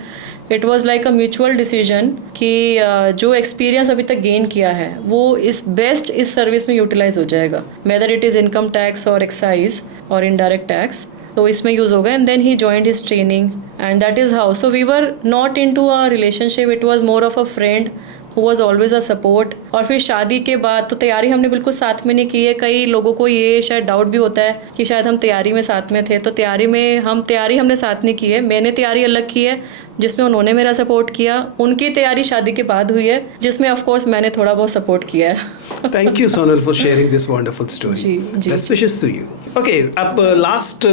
it was like a mutual decision कि जो एक्सपीरियंस अभी तक गेन किया है वो इस सर्विस में यूटिलाइज हो जाएगा, whether it is income tax और एक्साइज और इनडायरेक्ट टैक्स, तो इसमें यूज़ होगा। And then he joined his training, and that is how. So we were not in to a relationship, it was more of a friend who was always a support। और फिर शादी के बाद तो तैयारी हमने बिल्कुल साथ में नहीं की है। कई लोगों को ये शायद डाउट भी होता है कि शायद हम तैयारी में साथ में थे, तो तैयारी हमने साथ नहीं की है। मैंने तैयारी अलग की है जिसमें उन्होंने मेरा सपोर्ट किया, उनकी तैयारी शादी के बाद हुई है जिसमें ऑफ कोर्स मैंने थोड़ा बहुत सपोर्ट किया है। Thank you Sonal for sharing this wonderful story. जी। Best wishes to you. Okay, अब लास्ट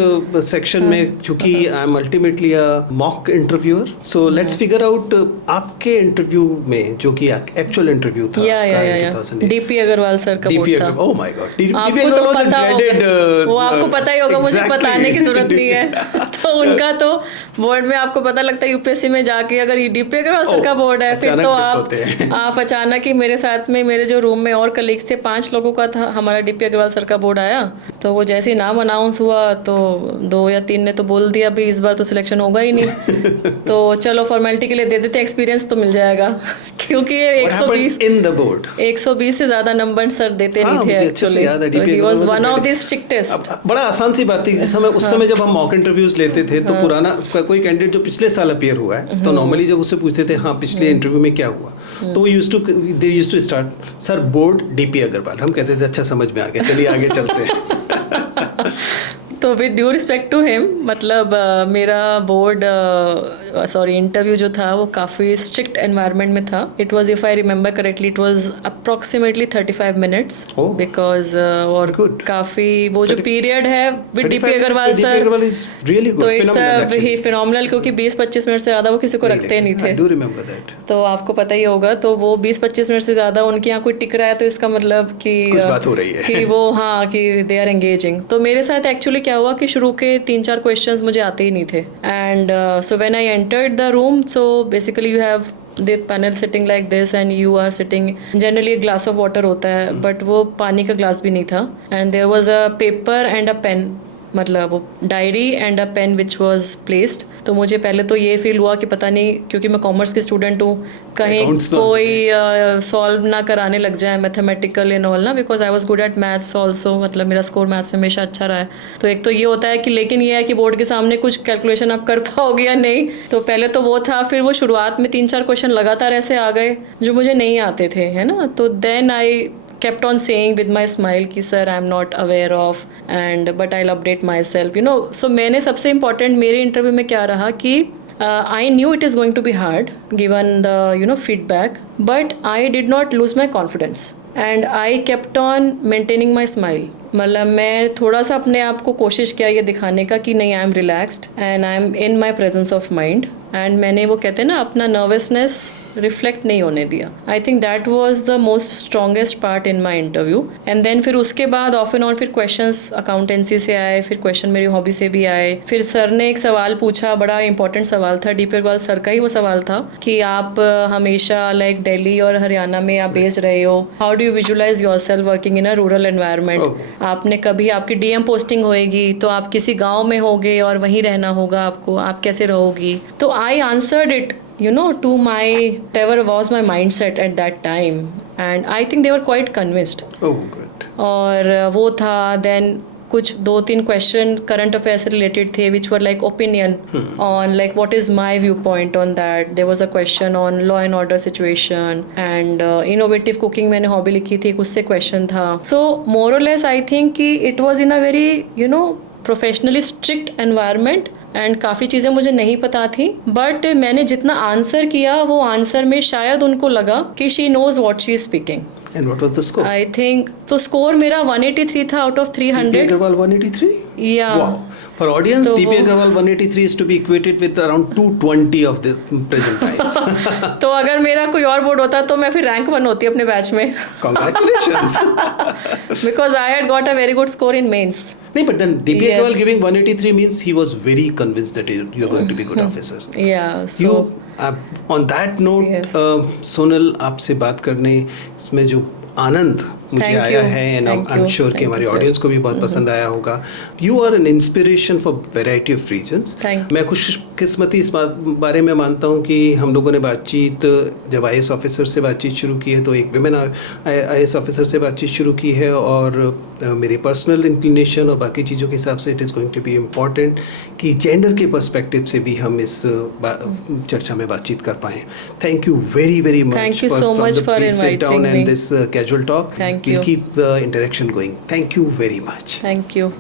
सेक्शन में, क्योंकि I am ultimately a mock interviewer, so let's figure out आपके इंटरव्यू में जो कि एक्चुअल इंटरव्यू था। या DP अग्रवाल सर का बोर्ड था। ओह माय गॉड, आपको तो पता होगा, वो आपको पता ही होगा, मुझे बताने की जरूरत नहीं है। तो उनका तो बोर्ड में आपको पता लगता है UPSC में जाके, अगर DP अग्रवाल सर का बोर्ड है फिर तो आप अचानक ही, मेरे साथ में मेरे जो रूम में और कलीग्स थे 5 लोगों का था, हमारा DP अग्रवाल सर का बोर्ड आया। तो वो जैसे ही नाम अनाउंस हुआ तो 2 या 3 ने तो बोल दिया भाई इस बार तो सिलेक्शन होगा ही नहीं। तो चलो फॉर्मेलिटी के लिए दे देते, एक्सपीरियंस तो मिल जाएगा। क्योंकि ये 120 से ज्यादा नंबर सर देते नहीं थे एक्चुअली, तो he was one of the strictest. बड़ा आसान सी बात थी। उस समय जब हम मॉक इंटरव्यूज लेते थे तो पुराना कोई कैंडिडेट जो पिछले साल अपीयर हुआ है तो नॉर्मली जब उससे पूछते थे हाँ पिछले इंटरव्यू में क्या हुआ, तो they used to start sir board DP Agrawal. हम कहते थे अच्छा समझ में आ गया, चलिए आगे चलते हैं। तो with due respect to him, मतलब मेरा बोर्ड इंटरव्यू जो था वो काफ़ी स्ट्रिक्ट एनवायरनमेंट में था। It was, if I remember correctly, it was approximately 35 minutes, because और काफ़ी वो जो पीरियड है विद DP अग्रवाल सर, तो इट्स ही फिनोमिनल, क्योंकि 20-25 मिनट से ज़्यादा वो किसी को रखते नहीं थे। तो आपको पता ही होगा, तो वो 20-25 मिनट से ज़्यादा उनके यहाँ कोई टिक रहा है तो इसका मतलब कि कुछ बात हो रही है कि वो हाँ कि दे आर एंगेजिंग। तो मेरे साथ एक्चुअली क्या हुआ कि शुरू के 3-4 क्वेश्चंस मुझे आते ही नहीं थे, and so when I entered the room, so basically you have the panel sitting like this and you are sitting, generally a glass of water होता है, but वो पानी का ग्लास भी नहीं था, and there was a paper and a pen मतलब वो diary and a pen which was placed. तो मुझे पहले तो ये फील हुआ कि पता नहीं, क्योंकि मैं कॉमर्स की स्टूडेंट हूँ, कहीं Accounts तो कोई सॉल्व ना कराने लग जाए मैथमेटिकल एंड ऑल ना, because I was good at maths also, मतलब मेरा स्कोर मैथ्स में हमेशा अच्छा रहा है। तो एक तो ये होता है कि, लेकिन ये है कि बोर्ड के सामने कुछ कैलकुलेशन आप कर पाओगे या नहीं, तो पहले तो वो था। फिर वो शुरुआत में 3-4 क्वेश्चन लगातार ऐसे आ गए जो मुझे नहीं आते थे, है ना। तो then I kept on saying with my smile कि sir I'm not aware of and but I'll update myself, you know. So मैंने सबसे important मेरे इंटरव्यू में क्या रहा कि I knew it is going to be hard given the feedback, but I did not lose my confidence and I kept on maintaining my smile. मतलब मैं थोड़ा सा अपने आप को कोशिश किया ये दिखाने का कि नहीं, I am relaxed and I am in my presence of mind, and मैंने वो कहते हैं ना अपना नर्वसनेस रिफ्लेक्ट नहीं होने दिया। I think that was the most strongest part in my interview. And then फिर उसके बाद ऑफ एंड ऑन फिर क्वेश्चंस अकाउंटेंसी से आए, फिर क्वेश्चन मेरी हॉबी से भी आए। फिर सर ने एक सवाल पूछा, बड़ा इंपॉर्टेंट सवाल था, डी.पी. अग्रवाल सर का ही वो सवाल था कि आप हमेशा लाइक दिल्ली और हरियाणा में आप बेस्ड रहे हो, how do you visualize yourself working in a rural environment. आपने कभी, आपकी डीएम पोस्टिंग होएगी तो आप किसी गांव में होगे और वहीं रहना होगा आपको, आप कैसे रहोगी। तो I answered it to my whatever was my mindset at that time, and I think they were quite convinced. Oh, good. और वो था, then कुछ 2-3 क्वेश्चन करंट अफेयर से रिलेटेड थे which were like opinion on like what is my view point on that. There was a question on law and order situation and innovative cooking, मैंने hobby लिखी थी, उससे question था। So more और less I think कि it was in a very professionally strict environment and काफ़ी चीज़ें मुझे नहीं पता थी, बट मैंने जितना आंसर किया वो आंसर में शायद उनको लगा कि she knows what she is speaking. And what was the score? I think तो स्कोर मेरा 183 था out of 300. D.P. Agarwal 183? Yeah. Wow. For audience, तो D.P. वो- Agarwal 183 is to be equated with around 220 of the present times. तो अगर मेरा कोई और बोर्ड होता तो मैं फिर रैंक 1 होती अपने बैच में, Congratulations. because I had got a very good score in mains. No, but then D.P. Yes. Agarwal giving 183 means he was very convinced that you're going to be a good officer. Yeah, so You, on that note, Yes. Sonal, आपसे बात करने इसमें जो आनंद मुझे Thank आया you. है, and I Thank am you. Sure कि Thank हमारी you, sir. ऑडियंस को भी बहुत पसंद आया होगा। You are an inspiration for variety of reasons. Thank you. मैं खुशकिस्मती इस बारे में मानता हूँ कि हम लोगों ने बातचीत जब IAS ऑफिसर से बातचीत शुरू की है तो एक विमेन IAS ऑफिसर से बातचीत शुरू की है, और मेरी पर्सनल इंक्लिनेशन और बाकी चीज़ों के हिसाब से it is going to be important कि जेंडर के पर्सपेक्टिव से भी हम इस चर्चा में बातचीत कर पाएँ। Thank you very very much. Thank you so much for inviting me. and this casual talk. Thank We'll you. keep the interaction going. Thank you very much. thank you.